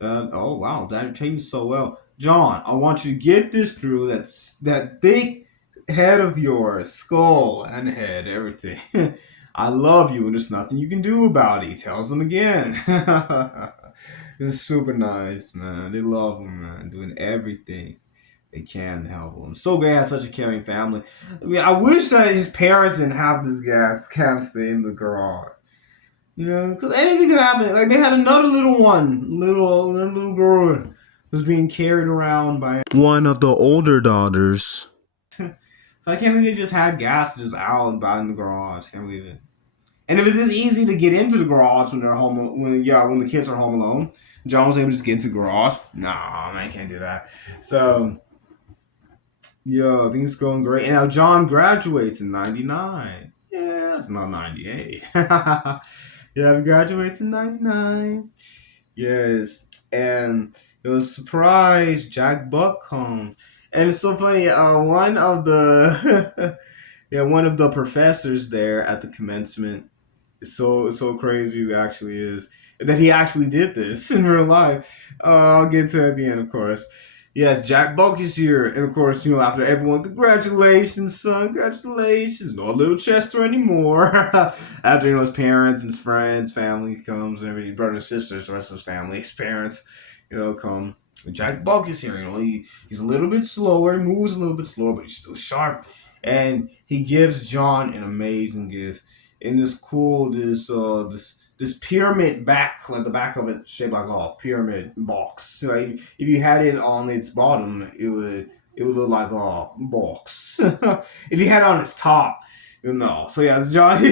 Oh wow, Dad, you're taking so well. John, I want you to get this through that thick head of yours, skull and head, everything. I love you, and there's nothing you can do about it. He tells him again. It's super nice, man. They love him, man. Doing everything they can to help him. So great to have such a caring family. I mean, I wish that his parents didn't have this gas canister in the garage. Because anything could happen. Like they had another little girl was being carried around by one of the older daughters. So I can't believe they just had gas just out by in the garage. Can't believe it. And if it's this easy to get into the garage when they're home, when the kids are home alone, John was able to just get into the garage. Nah, man, I can't do that. So, yeah, things going great. And now John graduates in '99. Yeah, it's not '98. Yeah, he graduates in '99. Yes, and it was a surprise. Jack Buck comes, and it's so funny. One of the one of the professors there at the commencement. It's so crazy. Who actually is that he actually did this in real life. I'll get to it at the end, of course. Yes, Jack Buck is here, and of course, after everyone, congratulations, son, congratulations. No little Chester anymore. After his parents and his friends, family comes, and every brothers, sisters, the rest of his family, his parents, come. Jack Buck is here. He's a little bit slower, moves a little bit slower, but he's still sharp. And he gives John an amazing gift in this cool this pyramid back, like the back of it shaped like a pyramid box. So like, if you had it on its bottom, it would look like a box. If you had it on its top, So yeah, John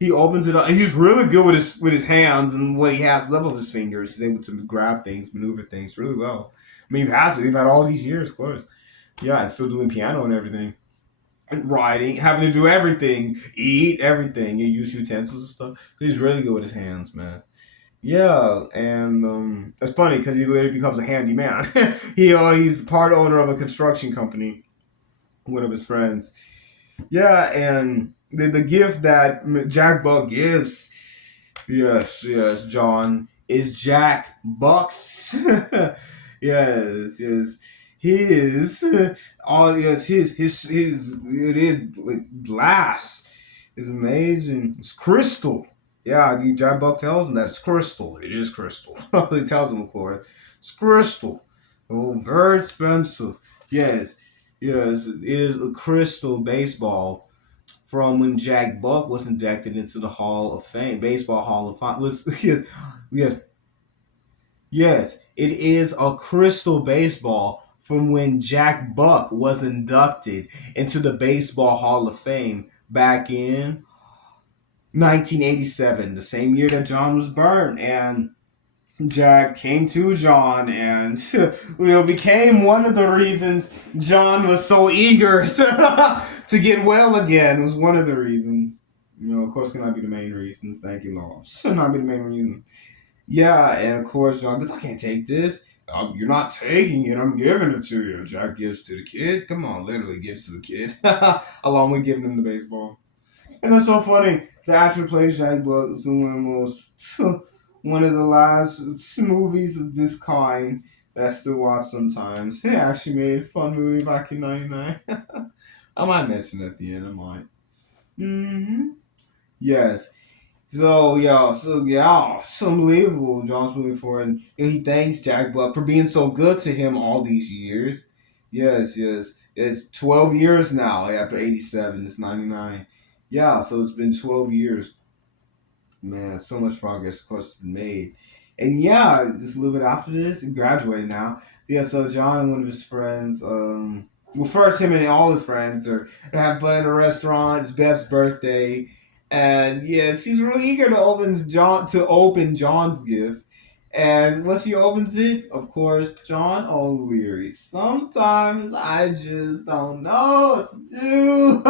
he opens it up. And he's really good with his hands and what he has left of his fingers. He's able to grab things, maneuver things really well. I mean, you've had all these years, of course. Yeah, and still doing piano and everything. Writing, having to do everything, eat everything, and use utensils and stuff. He's really good with his hands, man. Yeah, and it's funny because he later becomes a handyman. He's part owner of a construction company. One of his friends. Yeah, and the gift that Jack Buck gives, yes, John, is Jack Buck's. Yes, he is all yes his it is like glass. It's amazing. It's crystal. Yeah, the Jack Buck tells him that it's crystal. It is crystal. He tells him, of course, it's crystal. Oh, very expensive. Yes, yes, it is a crystal baseball from when Jack Buck was inducted into the Hall of Fame, Baseball Hall of Fame. Was yes, yes, it is a crystal baseball from when Jack Buck was inducted into the Baseball Hall of Fame back in 1987, the same year that John was born, and Jack came to John and became one of the reasons John was so eager to get well again. It was one of the reasons. Of course, cannot be the main reasons. Thank you, Lord. Should not be the main reason. Yeah, and of course, John goes, I can't take this. You're not taking it. I'm giving it to you. Jack gives to the kid. Come on, literally gives to the kid. Along with giving him the baseball. And that's so funny. The actor who plays Jack Buck is one of the most, one of the last movies of this kind that I still watch sometimes. He actually made a fun movie back in '99. I might mention it at the end. I might. Mm-hmm. Yes. So it's unbelievable. John's moving forward, and he thanks Jack Buck for being so good to him all these years. Yes. It's 12 years now after 87. It's 99. Yeah, so it's been 12 years. Man, so much progress, of course, has been made. And yeah, just a little bit after this, he graduated now. Yeah, so John and one of his friends, well, first him and all his friends are having fun at a restaurant. It's Beth's birthday, and yes, he's really eager to open John's gift. And once he opens it, of course, John O'Leary. Sometimes I just don't know what to do.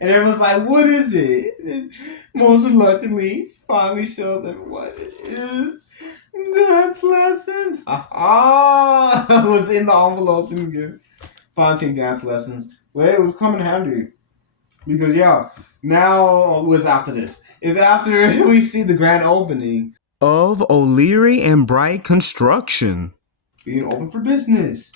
And everyone's like, what is it? And most reluctantly, finally shows everyone it is dance lessons. It was in the envelope and gift. Finally take dance lessons. Well, it was coming handy. Because yeah, now what's after this? Is after we see the grand opening of O'Leary and Bright Construction being open for business.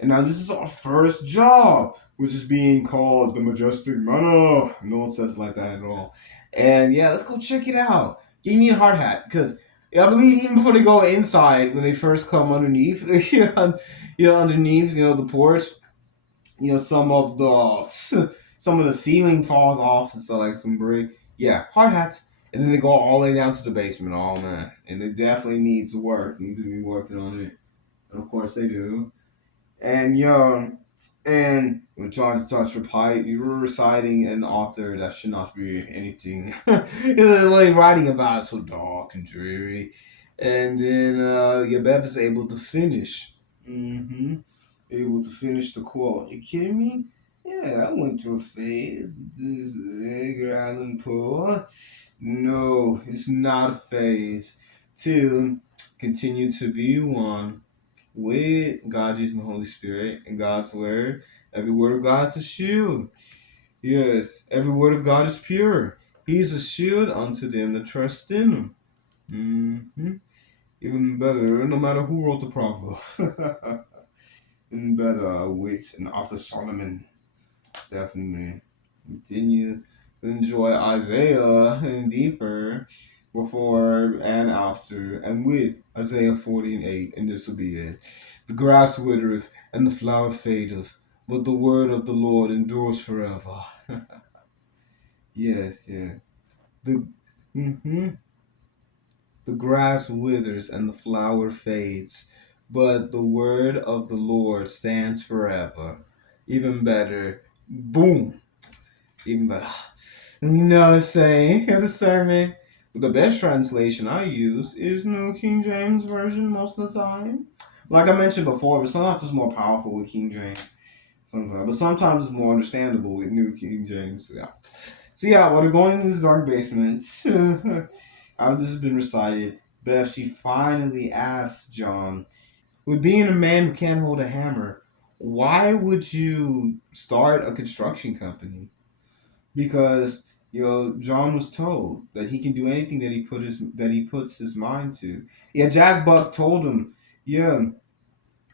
And now this is our first job, which is being called the Majestic Manor. No one says it like that at all. And yeah, let's go check it out. You need a hard hat because I believe even before they go inside, when they first come underneath, underneath, the porch, some of the some of the ceiling falls off and stuff like some brick. Yeah, hard hats. And then they go all the way down to the basement. Oh man, and it definitely needs work. Need to be working on it. And of course they do. And and when John starts replying, you were reciting an author that should not be anything. Like writing about it so dark and dreary. And then Beth is able to finish. Mm-hmm. Able to finish the quote. You kidding me? Yeah, I went through a phase with this Edgar Allan Poe. No, it's not a phase. To continue to be one with God, Jesus, and the Holy Spirit and God's Word. Every word of God is a shield. Yes, every word of God is pure. He's a shield unto them that trust in Him. Mm-hmm. Even better, no matter who wrote the proverb. Even better, wit and after Solomon. Definitely continue to enjoy Isaiah and deeper before and after and with Isaiah 40 and 8, and this will be it. The grass withereth and the flower fadeth, but the word of the Lord endures forever. Yes. The mm-hmm. The grass withers and the flower fades, but the word of the Lord stands forever. Even better. Boom. Even better. Saying the sermon. The best translation I use is New King James Version most of the time. Like I mentioned before, but sometimes it's more powerful with King James. Sometimes it's more understandable with New King James. Yeah. So yeah, while they're going into this dark basement, after this has been recited, Beth, she finally asks John, with being a man who can't hold a hammer, why would you start a construction company? Because John was told that he can do anything that he puts his mind to. Yeah, Jack Buck told him, yeah,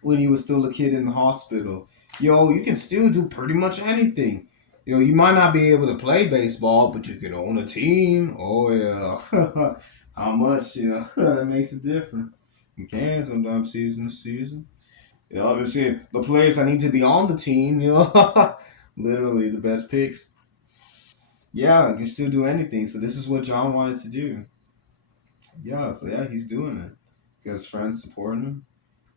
when he was still a kid in the hospital, you can still do pretty much anything. You might not be able to play baseball, but you can own a team. Oh yeah, how much that makes a difference. You can sometimes season to season. Obviously the players that need to be on the team, literally the best picks. Yeah, you can still do anything. So this is what John wanted to do. Yeah, so yeah, he's doing it. He has friends supporting him,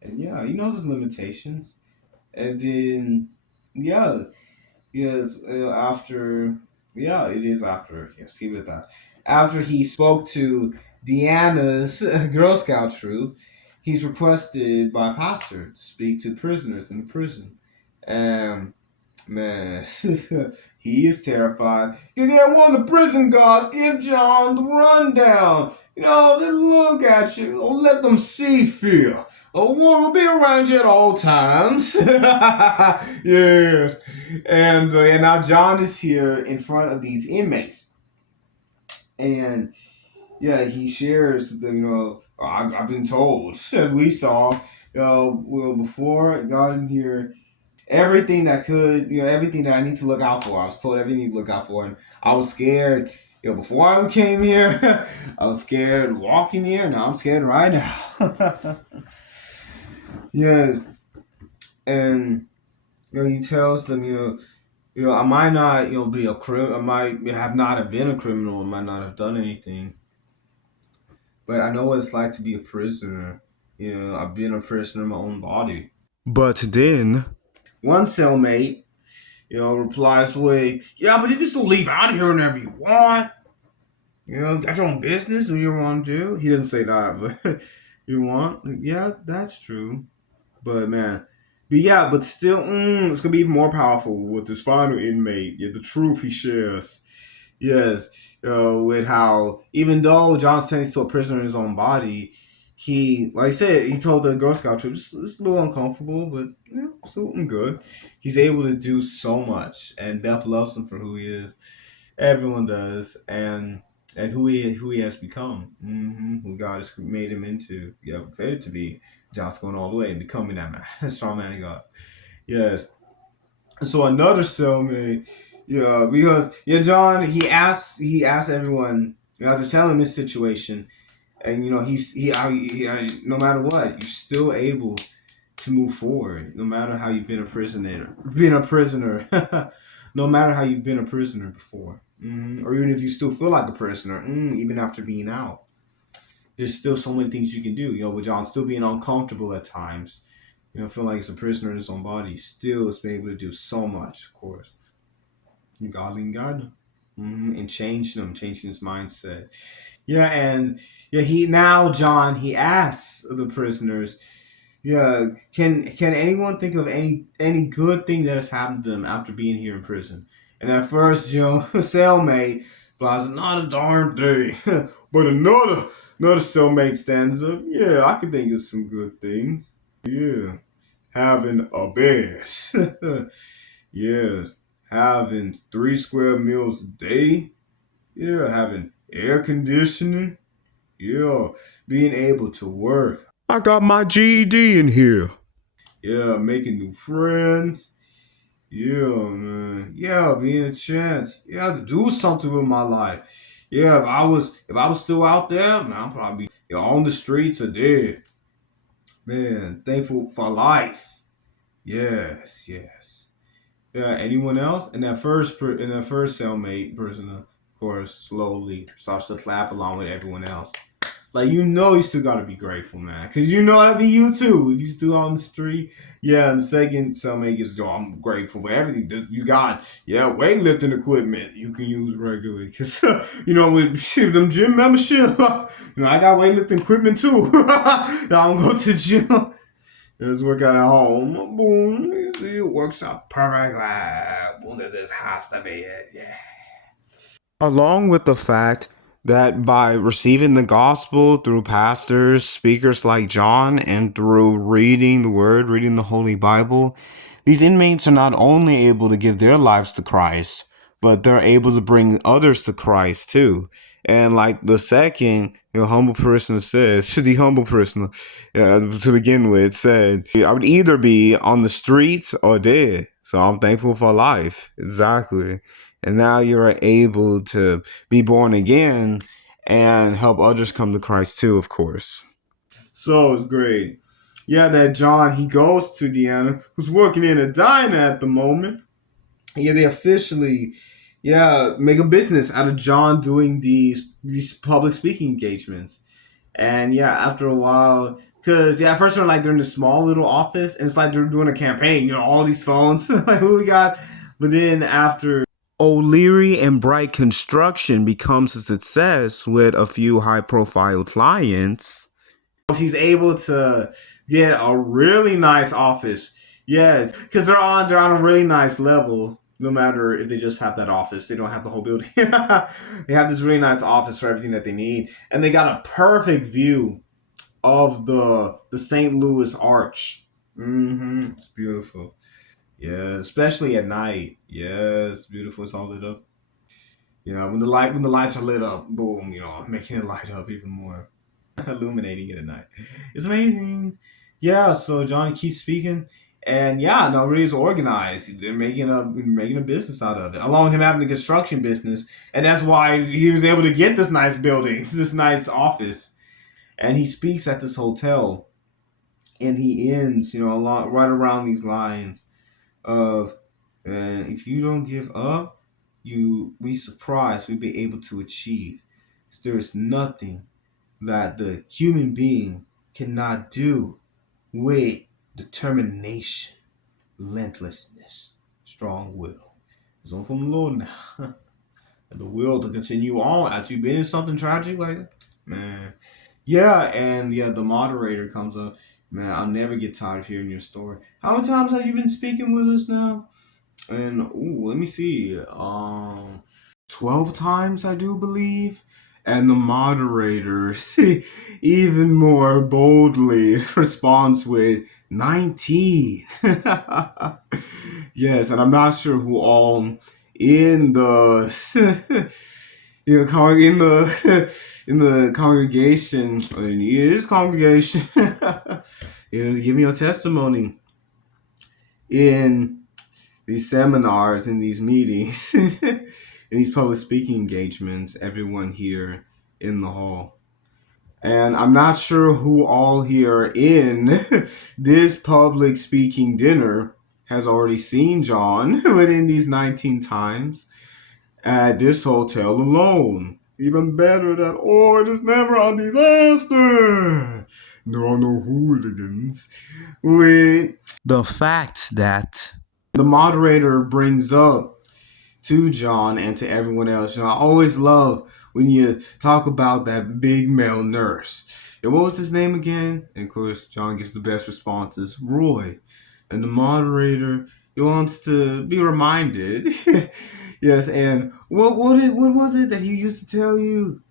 and yeah, he knows his limitations. And then, yeah, yes, after, yeah, it is after. Yes, keep it at that. After he spoke to Deanna's Girl Scout troop, he's requested by a pastor to speak to prisoners in the prison. And man, he is terrified. Because yeah, one of the prison guards give John the rundown. They look at you. Don't let them see fear. A war will be around you at all times. Yes. And now John is here in front of these inmates. And yeah, he shares with them, I've been told, we saw, well, before I got in here, everything that could, everything that I need to look out for. I was told everything to look out for, and I was scared. Before I came here, I was scared walking here. Now I'm scared right now. Yes, and he tells them, I might not, be a criminal. I might have not have been a criminal. I might not have done anything, but I know what it's like to be a prisoner. I've been a prisoner in my own body. But then one cellmate replies with, yeah, but you can still leave out of here whenever you want. That's your own business. Do you want to do? He doesn't say that, but you want? Yeah, that's true. But man, but still, it's gonna be even more powerful with this final inmate. Yeah, the truth he shares. Yes, with how even though John's turning to a prisoner in his own body, he, like I said, he told the Girl Scout troop, it's a little uncomfortable, but still good. He's able to do so much, and Beth loves him for who he is. Everyone does, and who he has become, who God has made him into. Yeah, created to be. John's going all the way and becoming that man, strong man of God. Yes, so another cellmate, yeah, because John, he asked everyone, after telling this situation, and no matter what, you're still able to move forward, no matter how you've been a prisoner, no matter how you've been a prisoner before, or even if you still feel like a prisoner, even after being out, there's still so many things you can do. With John still being uncomfortable at times, feeling like he's a prisoner in his own body, still has been able to do so much, of course. Godly and God, and changing his mindset. Yeah, and he now John he asks the prisoners, yeah, can anyone think of any good thing that has happened to them after being here in prison? And at first, cellmate replies, not a darn thing. But another cellmate stands up. Yeah, I can think of some good things. Yeah, having a bed. Yeah, having 3 square meals a day. Yeah, having air conditioning. Yeah, being able to work. I got my GED in here. Yeah, making new friends. Yeah, man. Yeah, being a chance. Yeah, to do something with my life. Yeah, if I was still out there, man, I'm probably on the streets or dead. Man, thankful for life. Yes, yes. Yeah, anyone else? And that first cellmate person, of course, slowly starts to clap along with everyone else. Like, you still gotta be grateful, man. Cause that'd be you too. If you still on the street. Yeah, and the second cellmate gets, I'm grateful for everything that you got. Yeah, weightlifting equipment you can use regularly. Cause, with them gym membership, I got weightlifting equipment too. I don't go to the gym. Just work out at home. Boom. You see, it works out perfectly. Boom, this has to be it. Yeah. Along with the fact that by receiving the gospel through pastors, speakers like John, and through reading the word, reading the Holy Bible, these inmates are not only able to give their lives to Christ, but they're able to bring others to Christ too. And like the second, humble person said, the humble person to begin with said, I would either be on the streets or dead. So I'm thankful for life. Exactly. And now you're able to be born again and help others come to Christ too, of course. So it's great. Yeah, that John, he goes to Deanna, who's working in a diner at the moment. Yeah, they officially, make a business out of John doing these public speaking engagements. And yeah, after a while, because at first they're in this small little office, and it's like they're doing a campaign, all these phones, like who we got. But then after O'Leary and Bright Construction becomes a success with a few high profile clients, he's able to get a really nice office. Yes, because they're on a really nice level. No matter if they just have that office, they don't have the whole building. They have this really nice office for everything that they need, and they got a perfect view of the St. Louis Arch. It's beautiful. Yeah, especially at night. Yes, beautiful. It's all lit up. When the lights are lit up, boom, making it light up even more. Illuminating it at night. It's amazing. Yeah, so Johnny keeps speaking, and yeah, no, really is organized. They're making a business out of it, along with him having the construction business, and that's why he was able to get this nice building, this nice office, and he speaks at this hotel, and he ends, a lot right around these lines of, and if you don't give up, you be surprised we'll be able to achieve. There is nothing that the human being cannot do with determination, relentlessness, strong will. It's on from the Lord now. And the will to continue on after you've been in something tragic like that. Man. Yeah, and yeah, the moderator comes up. Man, I'll never get tired of hearing your story. How many times have you been speaking with us now? And let me see. 12 times, I do believe. And the moderator even more boldly responds with 19. Yes, and I'm not sure who all in the in the in the congregation, in his congregation, give me a testimony in these seminars, in these meetings, in these public speaking engagements, everyone here in the hall. And I'm not sure who all here in this public speaking dinner has already seen John within these 19 times at this hotel alone. Even better that, it is never a disaster. There are no hooligans. With the fact that the moderator brings up to John and to everyone else. I always love when you talk about that big male nurse. And what was his name again? And of course, John gives the best responses, Roy. And the moderator, he wants to be reminded. Yes, and what was it that he used to tell you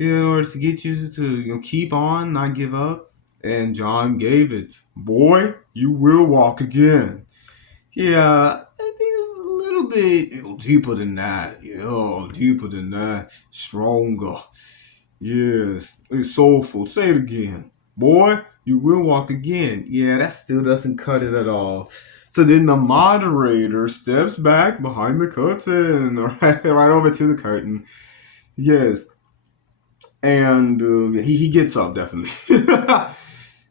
in order to get you to keep on, not give up? And John gave it. Boy, you will walk again. Yeah, I think it's a little bit deeper than that. Yeah, deeper than that. Stronger. Yes, it's soulful. Say it again. Boy, you will walk again. Yeah, that still doesn't cut it at all. So then the moderator steps back behind the curtain, right over to the curtain. Yes, and he gets up, definitely.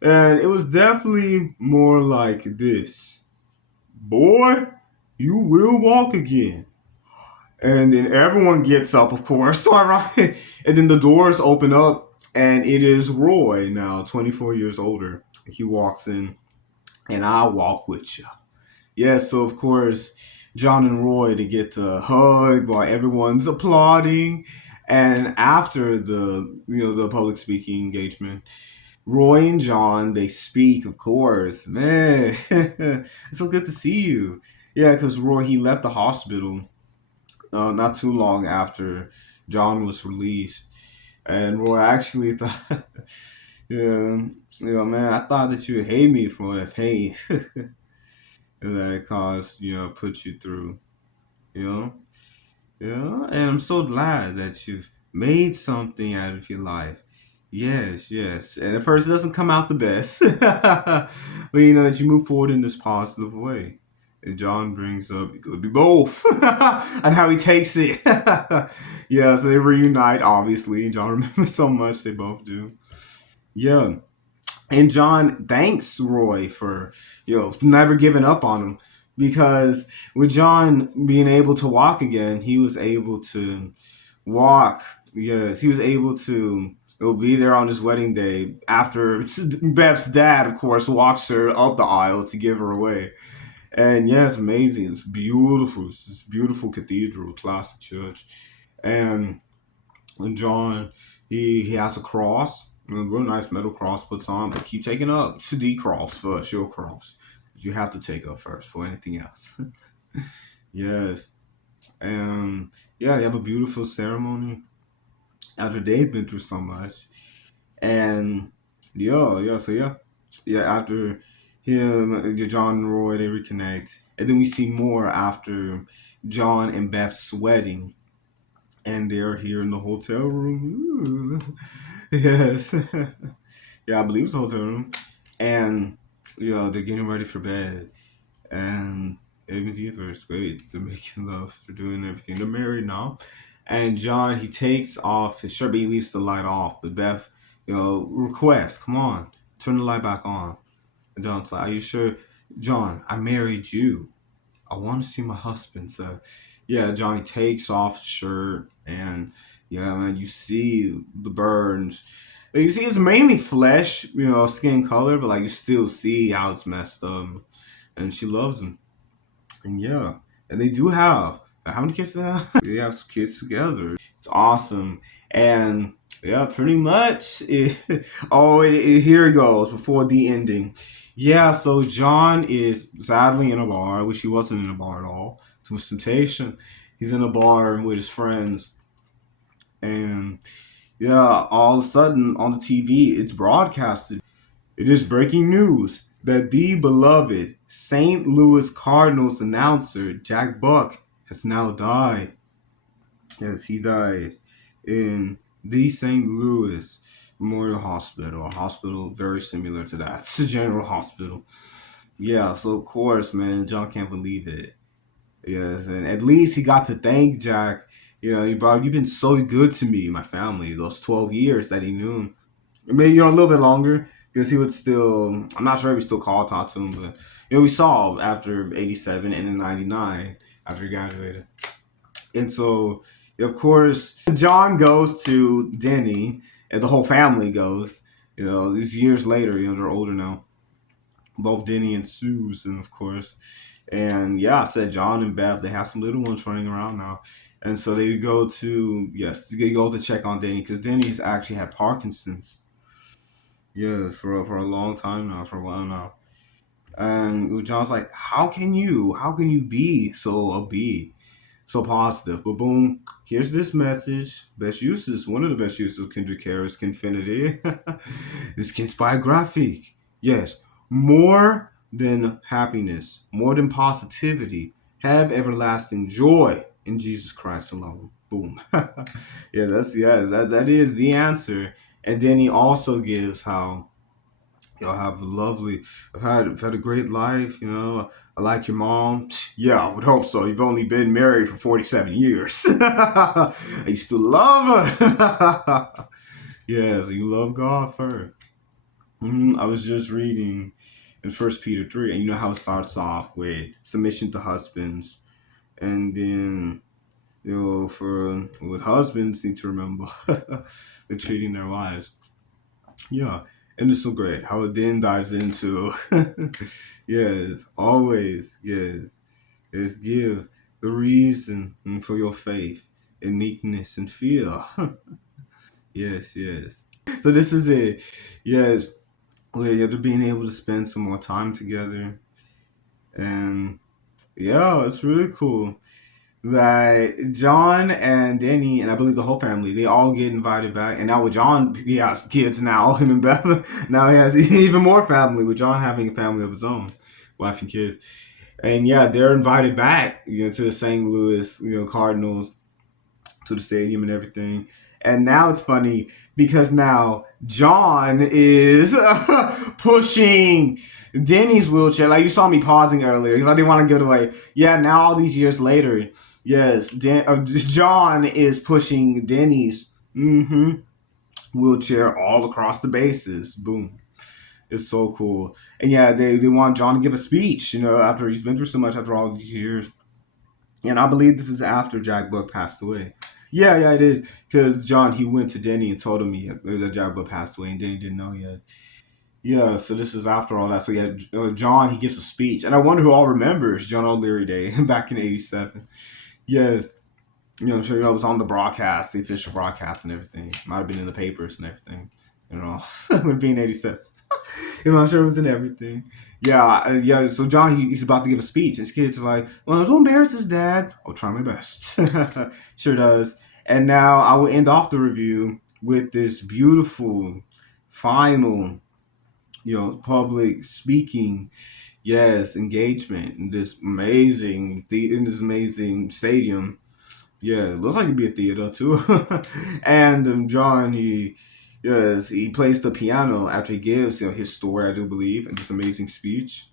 And it was definitely more like this. Boy, you will walk again. And then everyone gets up, of course. All right. And then the doors open up, and it is Roy, now 24 years older. He walks in, and I walk with you. Yeah, so of course, John and Roy to get to hug while everyone's applauding. And after the public speaking engagement, Roy and John, they speak, of course. Man, it's so good to see you. Yeah, because Roy, he left the hospital not too long after John was released. And Roy actually thought, yeah, man, I thought that you would hate me for the pain that it caused, put you through, you know? Yeah, and I'm so glad that you've made something out of your life. Yes, yes. And at first it doesn't come out the best. But you know that you move forward in this positive way. And John brings up, it could be both. And how he takes it. Yeah, so they reunite, obviously. John remembers so much, they both do. Yeah. And John thanks Roy for, never giving up on him. Because with John being able to walk again, he was able to walk. Yes, he was able to be there on his wedding day after Beth's dad, of course, walks her up the aisle to give her away. And yeah, it's amazing. It's beautiful. It's this beautiful cathedral, classic church. And John, he has a cross, a real nice metal cross puts on, but keep taking up the cross first, your cross. You have to take up first for anything else. Yes. And yeah, they have a beautiful ceremony after they've been through so much. And yeah, after him, John and Roy, they reconnect. And then we see more after John and Beth's wedding. And they're here in the hotel room. Ooh. Yes. Yeah, I believe it's a hotel room. And, they're getting ready for bed. And even deeper, it's great. They're making love. They're doing everything. They're married now. And John, he takes off his shirt, but he leaves the light off. But Beth, requests, come on, turn the light back on. And John's like, are you sure? John, I married you. I want to see my husband. So, yeah, Johnny takes off his shirt, and yeah, man, you see the burns. You see, it's mainly flesh, skin color, but like you still see how it's messed up. And she loves him. And yeah, and they do have how many kids do they have? They have some kids together. It's awesome. And yeah, pretty much. Here it goes before the ending. Yeah, so John is sadly in a bar. I wish he wasn't in a bar at all. Too much temptation. He's in a bar with his friends, and yeah, all of a sudden on the TV, it's broadcasted. It is breaking news that the beloved St. Louis Cardinals announcer Jack Buck has now died. Yes, he died in the St. Louis Memorial Hospital, a hospital very similar to that. It's a general hospital. Yeah, so of course, man, John can't believe it. Yes, and at least he got to thank Jack. He brought, you've been so good to me, my family, those 12 years that he knew him. Maybe a little bit longer because he would still. I'm not sure if he still called, talk to him, but we saw after '87 and in '99 after he graduated, and so of course John goes to Denny, and the whole family goes. These years later, they're older now. Both Denny and Susan, of course, and yeah, I said John and Bev. They have some little ones running around now. And so they go to they go to check on Denny because Denny's actually had Parkinson's. Yes, for a long time now, for a while now. And John's like, how can you be so upbeat, so positive? But boom, here's this message. Best uses, one of the best uses of Kendrick Harris, Kenfinity. This kid's biographic. Yes, more than happiness, more than positivity, have everlasting joy in Jesus Christ alone. Boom. Yeah, that is the answer. And then he also gives how y'all have a lovely, I've had a great life, I like your mom. Yeah, I would hope so. You've only been married for 47 years. You still love her. Yeah, so you love God first. I was just reading in First Peter 3, and you know how it starts off with submission to husbands. And then, for what husbands need to remember with treating their wives. Yeah, and it's so great how it then dives into yes, always, yes, give the reason for your faith and meekness and fear. Yes, yes. So this is it. Yes, yeah, they're being able to spend some more time together, and yeah, it's really cool. that John and Danny and I believe the whole family, they all get invited back. And now with John, he has kids now, him and Bella. Now he has even more family with John having a family of his own, wife and kids. And yeah, they're invited back, to the St. Louis, Cardinals, to the stadium and everything. And now it's funny because now John is pushing Denny's wheelchair. Like you saw me pausing earlier because I didn't want to give it away. Yeah, now all these years later, yes, John is pushing Denny's wheelchair all across the bases. Boom. It's so cool. And yeah, they want John to give a speech, after he's been through so much after all these years. And I believe this is after Jack Buck passed away. Yeah, it is. Because John, he went to Denny and told him that Jack Buck passed away, and Denny didn't know yet. Yeah, so this is after all that. So yeah, John, he gives a speech. And I wonder who all remembers John O'Leary Day back in 87. Yes. I'm sure it was on the broadcast, the official broadcast and everything. Might have been in the papers and everything. With being 87. I'm sure it was in everything. Yeah. So John, he's about to give a speech, and his kids are like, "Well, don't embarrass his dad." I'll try my best. Sure does. And now I will end off the review with this beautiful final, public speaking, yes, engagement in this amazing stadium. Yeah, it looks like it'd be a theater too. And John, he plays the piano after he gives his story, I do believe, and this amazing speech.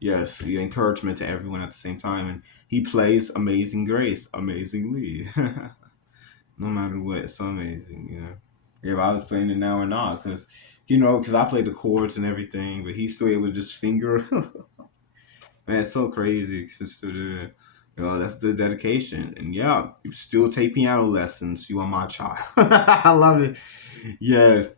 Yes, the encouragement to everyone at the same time, and he plays Amazing Grace amazingly. No matter what, it's so amazing. If I was playing it now or not, because I played the chords and everything, but he's still able to just finger. Man, it's so crazy just to do it. That's the dedication. And yeah, you still take piano lessons. You are my child. I love it. Yes.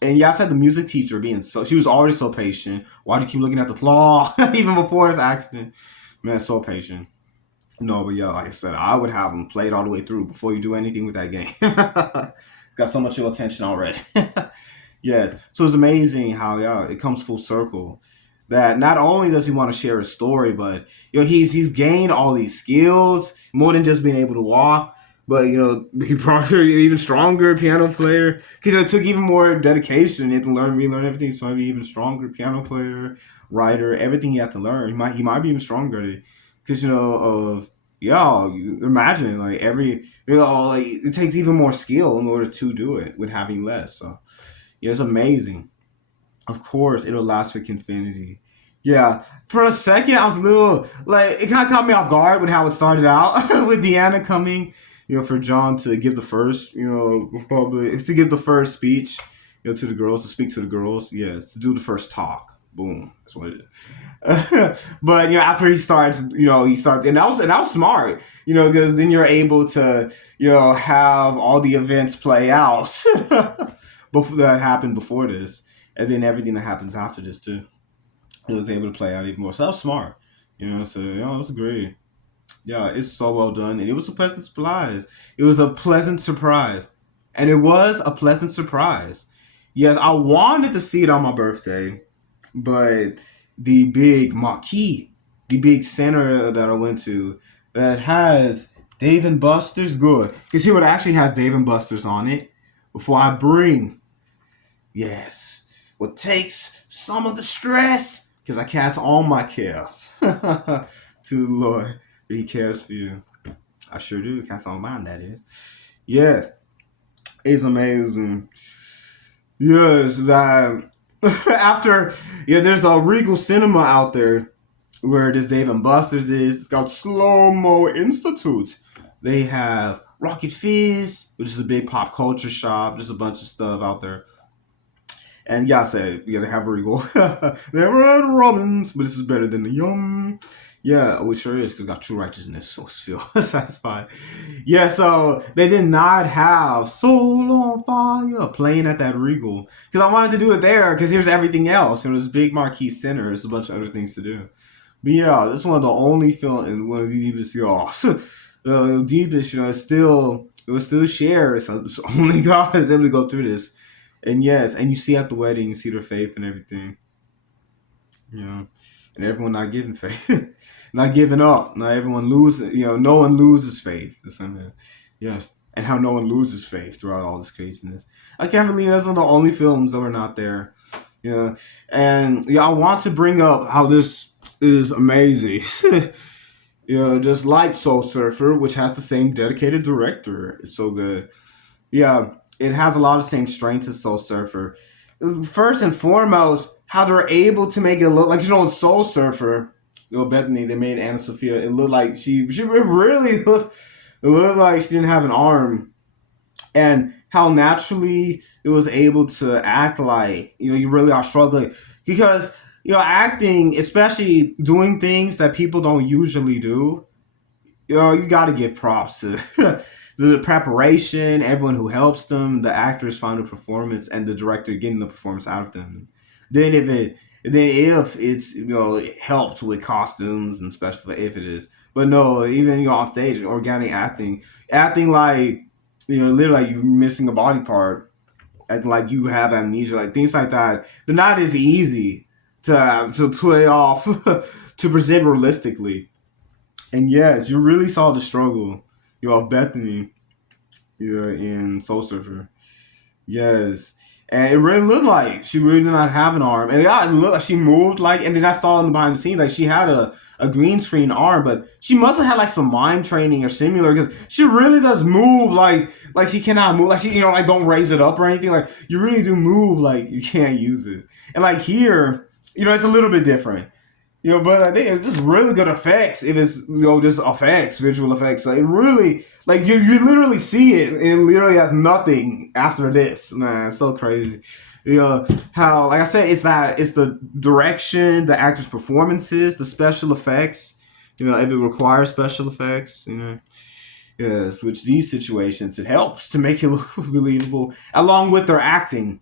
And yeah, I said the music teacher she was already so patient. Why do you keep looking at the claw? Even before his accident. Man, so patient. No, but yeah, like I said, I would have him play it all the way through before you do anything with that game. Got so much of your attention already. Yes. So it's amazing how it comes full circle. That not only does he want to share his story, but he's gained all these skills more than just being able to walk. But he probably even stronger piano player because it took even more dedication. He had to relearn everything. So maybe even stronger piano player, writer, everything he had to learn. He might be even stronger because you imagine like like it takes even more skill in order to do it with having less. So yeah, it's amazing. Of course, it'll last for Kenfinity. Yeah, for a second, I was a little like it kind of caught me off guard with how it started out with Deanna coming, for John to give the first, probably to give the first speech, to the girls to speak to the girls. Yes, to do the first talk. Boom, that's what it is. But after he starts, and that was smart, because then you're able to, have all the events play out before that happened before this, and then everything that happens after this too. It was able to play out even more. So that was smart. So it was great. Yeah, it's so well done. And it was a pleasant surprise. It was a pleasant surprise. And it was a pleasant surprise. Yes, I wanted to see it on my birthday, but the big marquee, the big center that I went to that has Dave and Buster's good. Because here it actually has Dave and Buster's on it before I bring, yes, what takes some of the stress because I cast all my cares to the Lord. He cares for you. I sure do. Cast all mine, that is. Yes, it's amazing. Yes, that after, there's a Regal Cinema out there where this Dave and Buster's is. It's called Slow Mo Institute. They have Rocket Fizz, which is a big pop culture shop. There's a bunch of stuff out there. And yeah, I said, they have Regal. They have Red Robins, but this is better than the Yum. Yeah, it sure is, because got True Righteousness, so feel satisfied. Yeah, so they did not have Soul on Fire playing at that Regal. Because I wanted to do it there, because here's everything else. It was big marquee center. There's a bunch of other things to do. But yeah, this is one of the only film, and one of the deepest, the deepest, it was still shared. So only God is able to go through this. And yes, and you see at the wedding, you see their faith and everything. You know, and everyone not giving faith, not giving up. Not everyone loses. You know, no one loses faith. Yeah, and how no one loses faith throughout all this craziness. I can't believe that's one of the only films that were not there. Yeah, and yeah, I want to bring up how this is amazing. Just like Soul Surfer, which has the same dedicated director. It's so good. Yeah, it has a lot of same strengths as Soul Surfer. First and foremost, how they're able to make it look like in Soul Surfer, Bethany, they made Anna Sophia. It looked like she really it looked like she didn't have an arm, and how naturally it was able to act like you really are struggling because acting, especially doing things that people don't usually do. You got to give props to the preparation, everyone who helps them, the actors' final performance, and the director getting the performance out of them. Then if it's helped with costumes and special, if it is, but no, even on stage, organic acting like literally like you missing a body part, acting like you have amnesia, like things like that. They're not as easy to play off to present realistically. And yes, you really saw the struggle, of Bethany, in Soul Surfer. Yes. And it really looked like she really did not have an arm. And yeah, it looked like she moved and then I saw in the behind the scenes, like she had a green screen arm, but she must have had like some mime training or similar because she really does move like she cannot move. Like she, like don't raise it up or anything. Like you really do move like you can't use it. And like here, it's a little bit different. But I think it's just really good effects. If it's just effects, visual effects. Like it really, like you literally see it. It literally has nothing after this. Man, it's so crazy. How like I said, it's the direction, the actors' performances, the special effects. If it requires special effects, yes, which these situations it helps to make it look believable, along with their acting.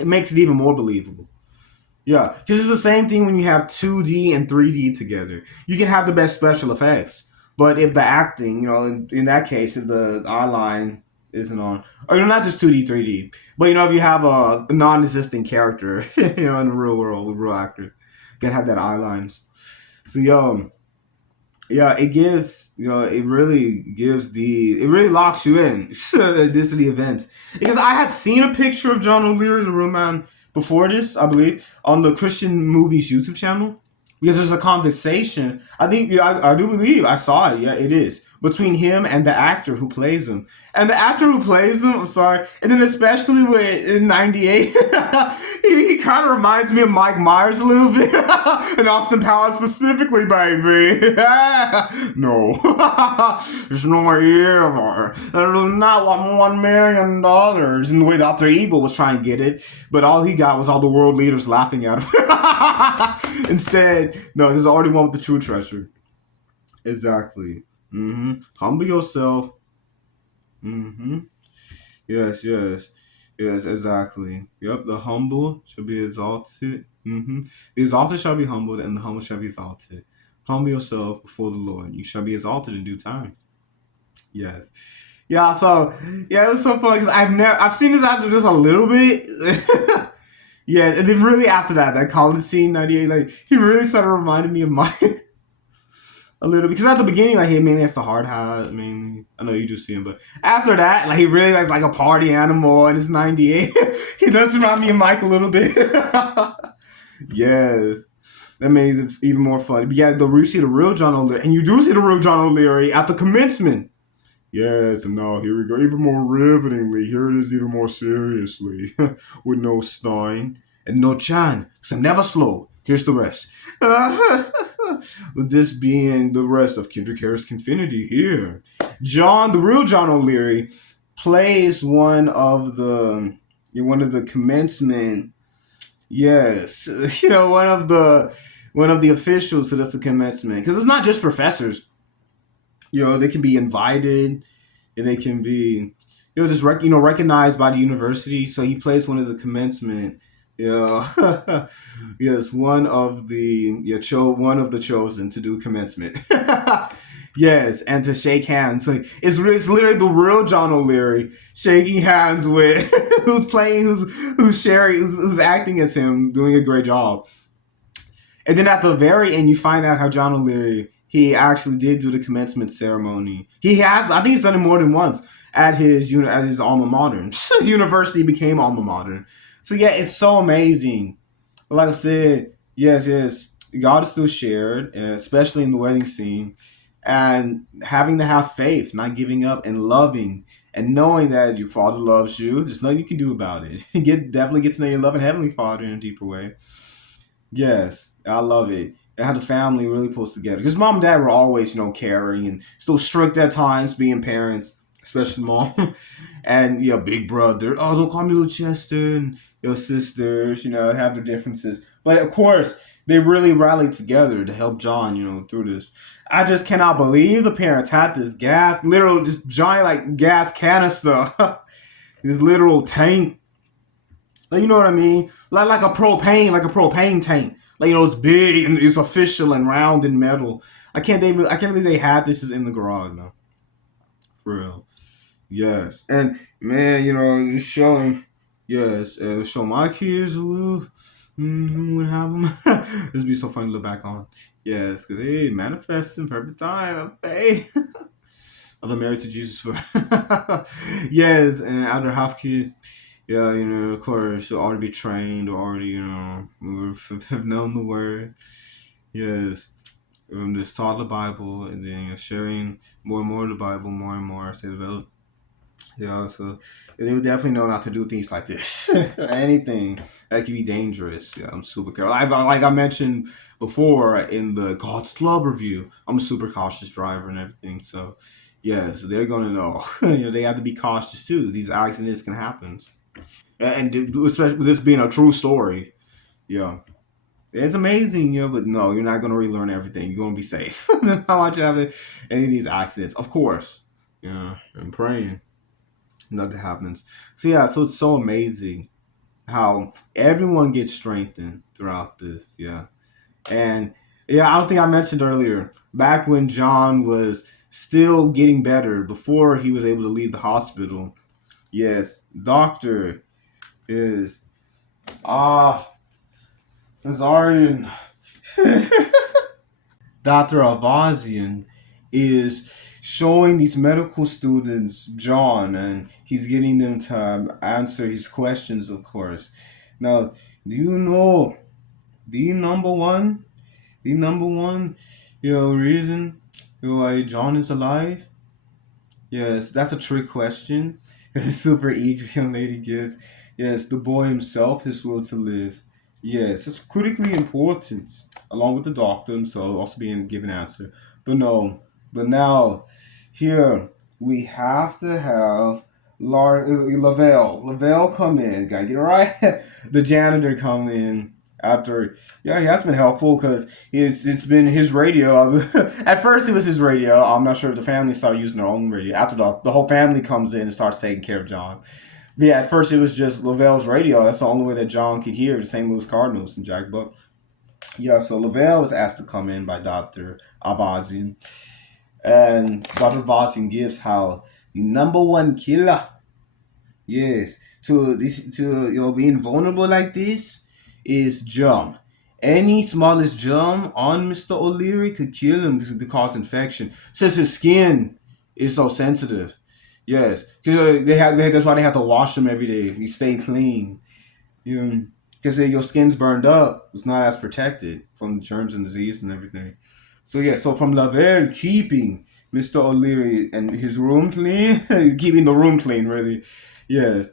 It makes it even more believable. Yeah, because it's the same thing when you have 2D and 3D together. You can have the best special effects, but if the acting, in that case, if the eye line isn't on, or not just 2D, 3D, but if you have a non-existent character, in the real world, a real actor, can have that eye line. So, yeah, it gives, it really it really locks you in to the events. Because I had seen a picture of John O'Leary, the real man, before this, I believe, on the Christian Movies YouTube channel. Because there's a conversation. I think, I do believe I saw it. Yeah, it is. Between him and the actor who plays him. And the actor who plays him, I'm sorry, and then especially in 98, he kind of reminds me of Mike Myers a little bit. And Austin Powers specifically, baby. No. There's no here. There's not $1 million. And the way Dr. Evil was trying to get it. But all he got was all the world leaders laughing at him. Instead, no, there's already one with the true treasure. Exactly. Humble yourself. Yes, exactly. Yep, the humble shall be exalted. The exalted shall be humbled, and the humble shall be exalted. Humble yourself before the Lord. You shall be exalted in due time. Yes. Yeah, so, yeah, it was so fun, because I've seen this actor just a little bit. Yeah, and then really after that college scene, 98, like, he really started reminding me of mine. A little, because at the beginning, like, he mainly has the hard hat. I mean, I know you do see him, but after that, like, he really likes like a party animal, and it's 98. He does remind me of Mike a little bit. Yes. That makes it even more fun. But yeah, you see the real John O'Leary, and you do see the real John O'Leary at the commencement. Yes, and now here we go. Even more rivetingly, here it is even more seriously. With no Stein and no Chan, because I'm never slow. Here's the rest. With this being the rest of Kendrick Harris-Kenfinity here. The real John O'Leary, plays one of the commencement. Yes, one of the officials who does the commencement, because it's not just professors. They can be invited, and they can be, just recognized by the university. So he plays one of the commencement. Yes, one of the chosen to do commencement. Yes, and to shake hands. Like it's literally the real John O'Leary shaking hands with who's acting as him, doing a great job. And then at the very end, you find out how John O'Leary, he actually did do the commencement ceremony. He has, I think he's done it more than once at his alma mater. University became alma mater. So yeah, it's so amazing. Like I said, yes, God is still shared, especially in the wedding scene, and having to have faith, not giving up, and loving, and knowing that your Father loves you. There's nothing you can do about it. Definitely get to know your loving Heavenly Father in a deeper way. Yes, I love it. And how the family really pulls together. Because mom and dad were always, caring and still strict at times, being parents, especially mom. And, big brother. Oh, don't call me little Chester. And your sisters, have their differences. But of course, they really rallied together to help John, through this. I just cannot believe the parents had this literal, this giant, like, gas canister. This literal tank. Like, you know what I mean? Like a propane tank. Like, it's big and it's official and round and metal. I can't believe they had this in the garage now. For real. Yes. And man, just showing show my kids would have them. This would be so funny to look back on. Yes, because hey, manifesting perfect time. Hey. I'm married to Jesus for yes, and after half kids, yeah, of course, you'll already be trained or already, have known the word. Yes, just taught the Bible and then sharing more and more of the Bible, more and more as they develop. Yeah, so they would definitely know not to do things like this. Anything that could be dangerous. Yeah, I'm super careful. Like I mentioned before in the God's Club review, I'm a super cautious driver and everything. So, yeah, so they're going to know. They have to be cautious too. These accidents can happen. And especially with this being a true story. Yeah. It's amazing, but no, you're not going to relearn everything. You're going to be safe. I want you to have any of these accidents. Of course. Yeah, I'm praying nothing happens. So yeah, so it's so amazing how everyone gets strengthened throughout this. Yeah. And yeah, I don't think I mentioned earlier, back when John was still getting better before he was able to leave the hospital. Yes, doctor is Nazarian. Dr. Avazian is showing these medical students John, and he's getting them to answer his questions, of course. Now, do you know the number one, the number one, reason why John is alive? Yes, that's a trick question. Super eager young lady gives. Yes, the boy himself, his will to live. Yes, it's critically important, along with the doctor himself also being given answer. But no, but now, here, we have to have Lavelle come in. Gotta get it right. The janitor come in after. Yeah, he has been helpful because it's been his radio. At first, it was his radio. I'm not sure if the family started using their own radio. After the whole family comes in and starts taking care of John. But yeah, at first it was just Lavelle's radio. That's the only way that John could hear the St. Louis Cardinals and Jack Buck. Yeah, so Lavelle was asked to come in by Dr. Avazian. And Dr. Avazian gives how the number one killer, yes, to being vulnerable like this is germ. Any smallest germ on Mr. O'Leary could kill him because it could cause infection. Since his skin is so sensitive. Yes, because that's why they have to wash him every day. He stay clean. Because your skin's burned up, it's not as protected from germs and disease and everything. So yeah, so from Lavelle keeping Mr. O'Leary and his room clean, keeping the room clean really, yes,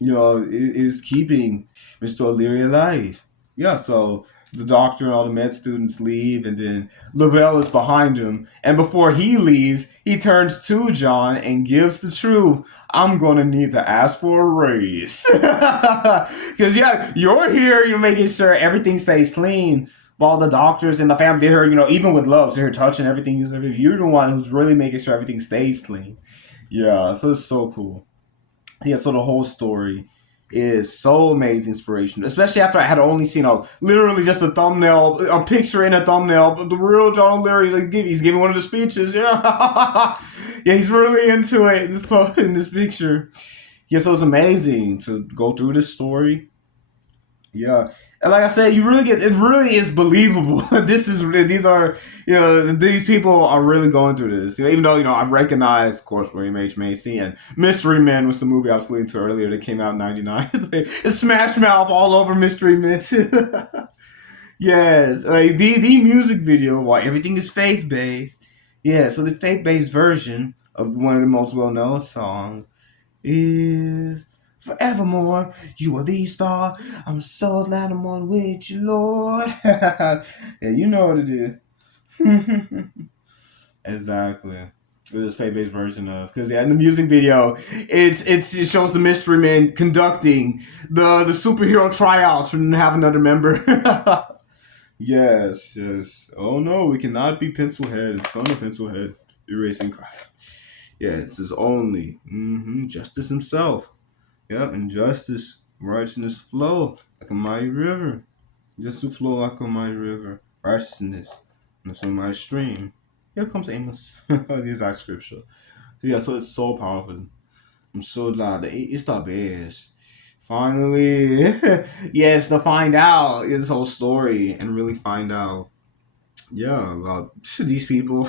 is keeping Mr. O'Leary alive. Yeah, so the doctor and all the med students leave, and then Lavelle is behind him. And before he leaves, he turns to John and gives the truth. I'm gonna need to ask for a raise. Because yeah, you're here, you're making sure everything stays clean. While the doctors and the family, they're here, even with gloves, they're touching everything. You're the one who's really making sure everything stays clean. Yeah, so it's so cool. Yeah, so the whole story is so amazing, inspiration. Especially after I had only seen literally just a thumbnail, a picture in a thumbnail. But the real John O'Leary, he's giving one of the speeches. Yeah, yeah, he's really into it. In this picture. Yeah, so it's amazing to go through this story. Yeah, And like I said, you really get it. Really is believable. These are these people are really going through this. Even though I recognize, of course, William H Macy and Mystery Men was the movie I was alluding to earlier that came out in '99. It's Smash Mouth all over Mystery Men. Yes, like the music video, while everything is faith based. Yeah, so the faith based version of one of the most well known songs is forevermore. You are the star. I'm so glad I'm on with you, Lord. Yeah, you know what it is. Exactly. This faith based version of because in the music video, it shows the mystery men conducting the superhero tryouts for them to have another member. Yes, yes. Oh no, we cannot be Pencilhead, son of Pencilhead, erasing Christ. Yeah, it's his only justice himself. Yep, and justice, righteousness flow like a mighty river. Justice flow like a mighty river. Righteousness, and a mighty stream. Here comes Amos. Here's our scripture. So yeah, so it's so powerful. I'm so glad that it's the best. Finally, yes, to find out this whole story and really find out, yeah, about these people,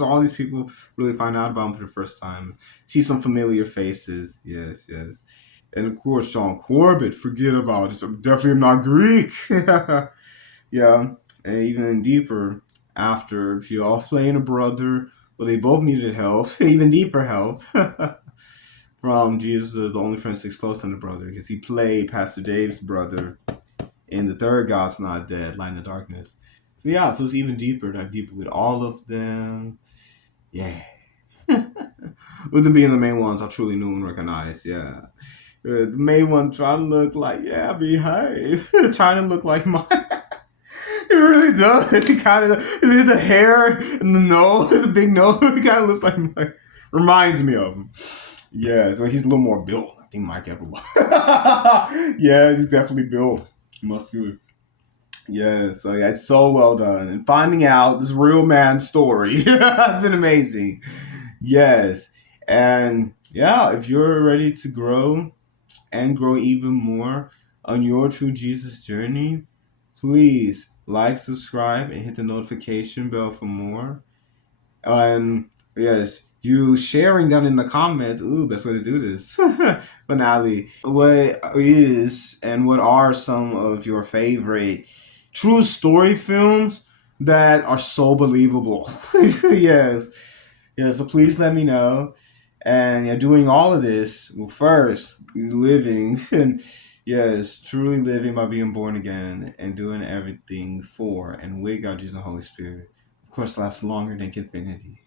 all these people, really find out about them for the first time. See some familiar faces, yes, yes. And of course, Sean Corbett, forget about it. I'm definitely not Greek. Yeah, and even deeper, after she all playing a brother, but they both needed help, even deeper help. From Jesus, the only friend sticks close to the brother, because he played Pastor Dave's brother in the third God's Not Dead, Light in the Darkness. So yeah, so it's even deeper, dive deeper with all of them. Yeah. With them being the main ones I truly knew and recognized, yeah. The main one trying to look like, yeah, behave. Trying to look like mine. It really does. It kind of, the hair and the nose, the big nose, it kind of looks like mine. Reminds me of him. Yeah, so he's a little more built. I think Mike ever was. Yeah, he's definitely built. Muscular. Yeah, so yeah, it's so well done. And finding out this real man's story has been amazing. Yes. And yeah, if you're ready to grow and grow even more on your true Jesus journey, please like, subscribe, and hit the notification bell for more. Yes, you sharing them in the comments. Ooh, best way to do this. Finale. What is and what are some of your favorite true story films that are so believable? Yes. Yeah, so please let me know. And yeah, doing all of this, well, first, living and yes, truly living by being born again and doing everything for and with God, Jesus, and the Holy Spirit. Of course, lasts longer than Kenfinity.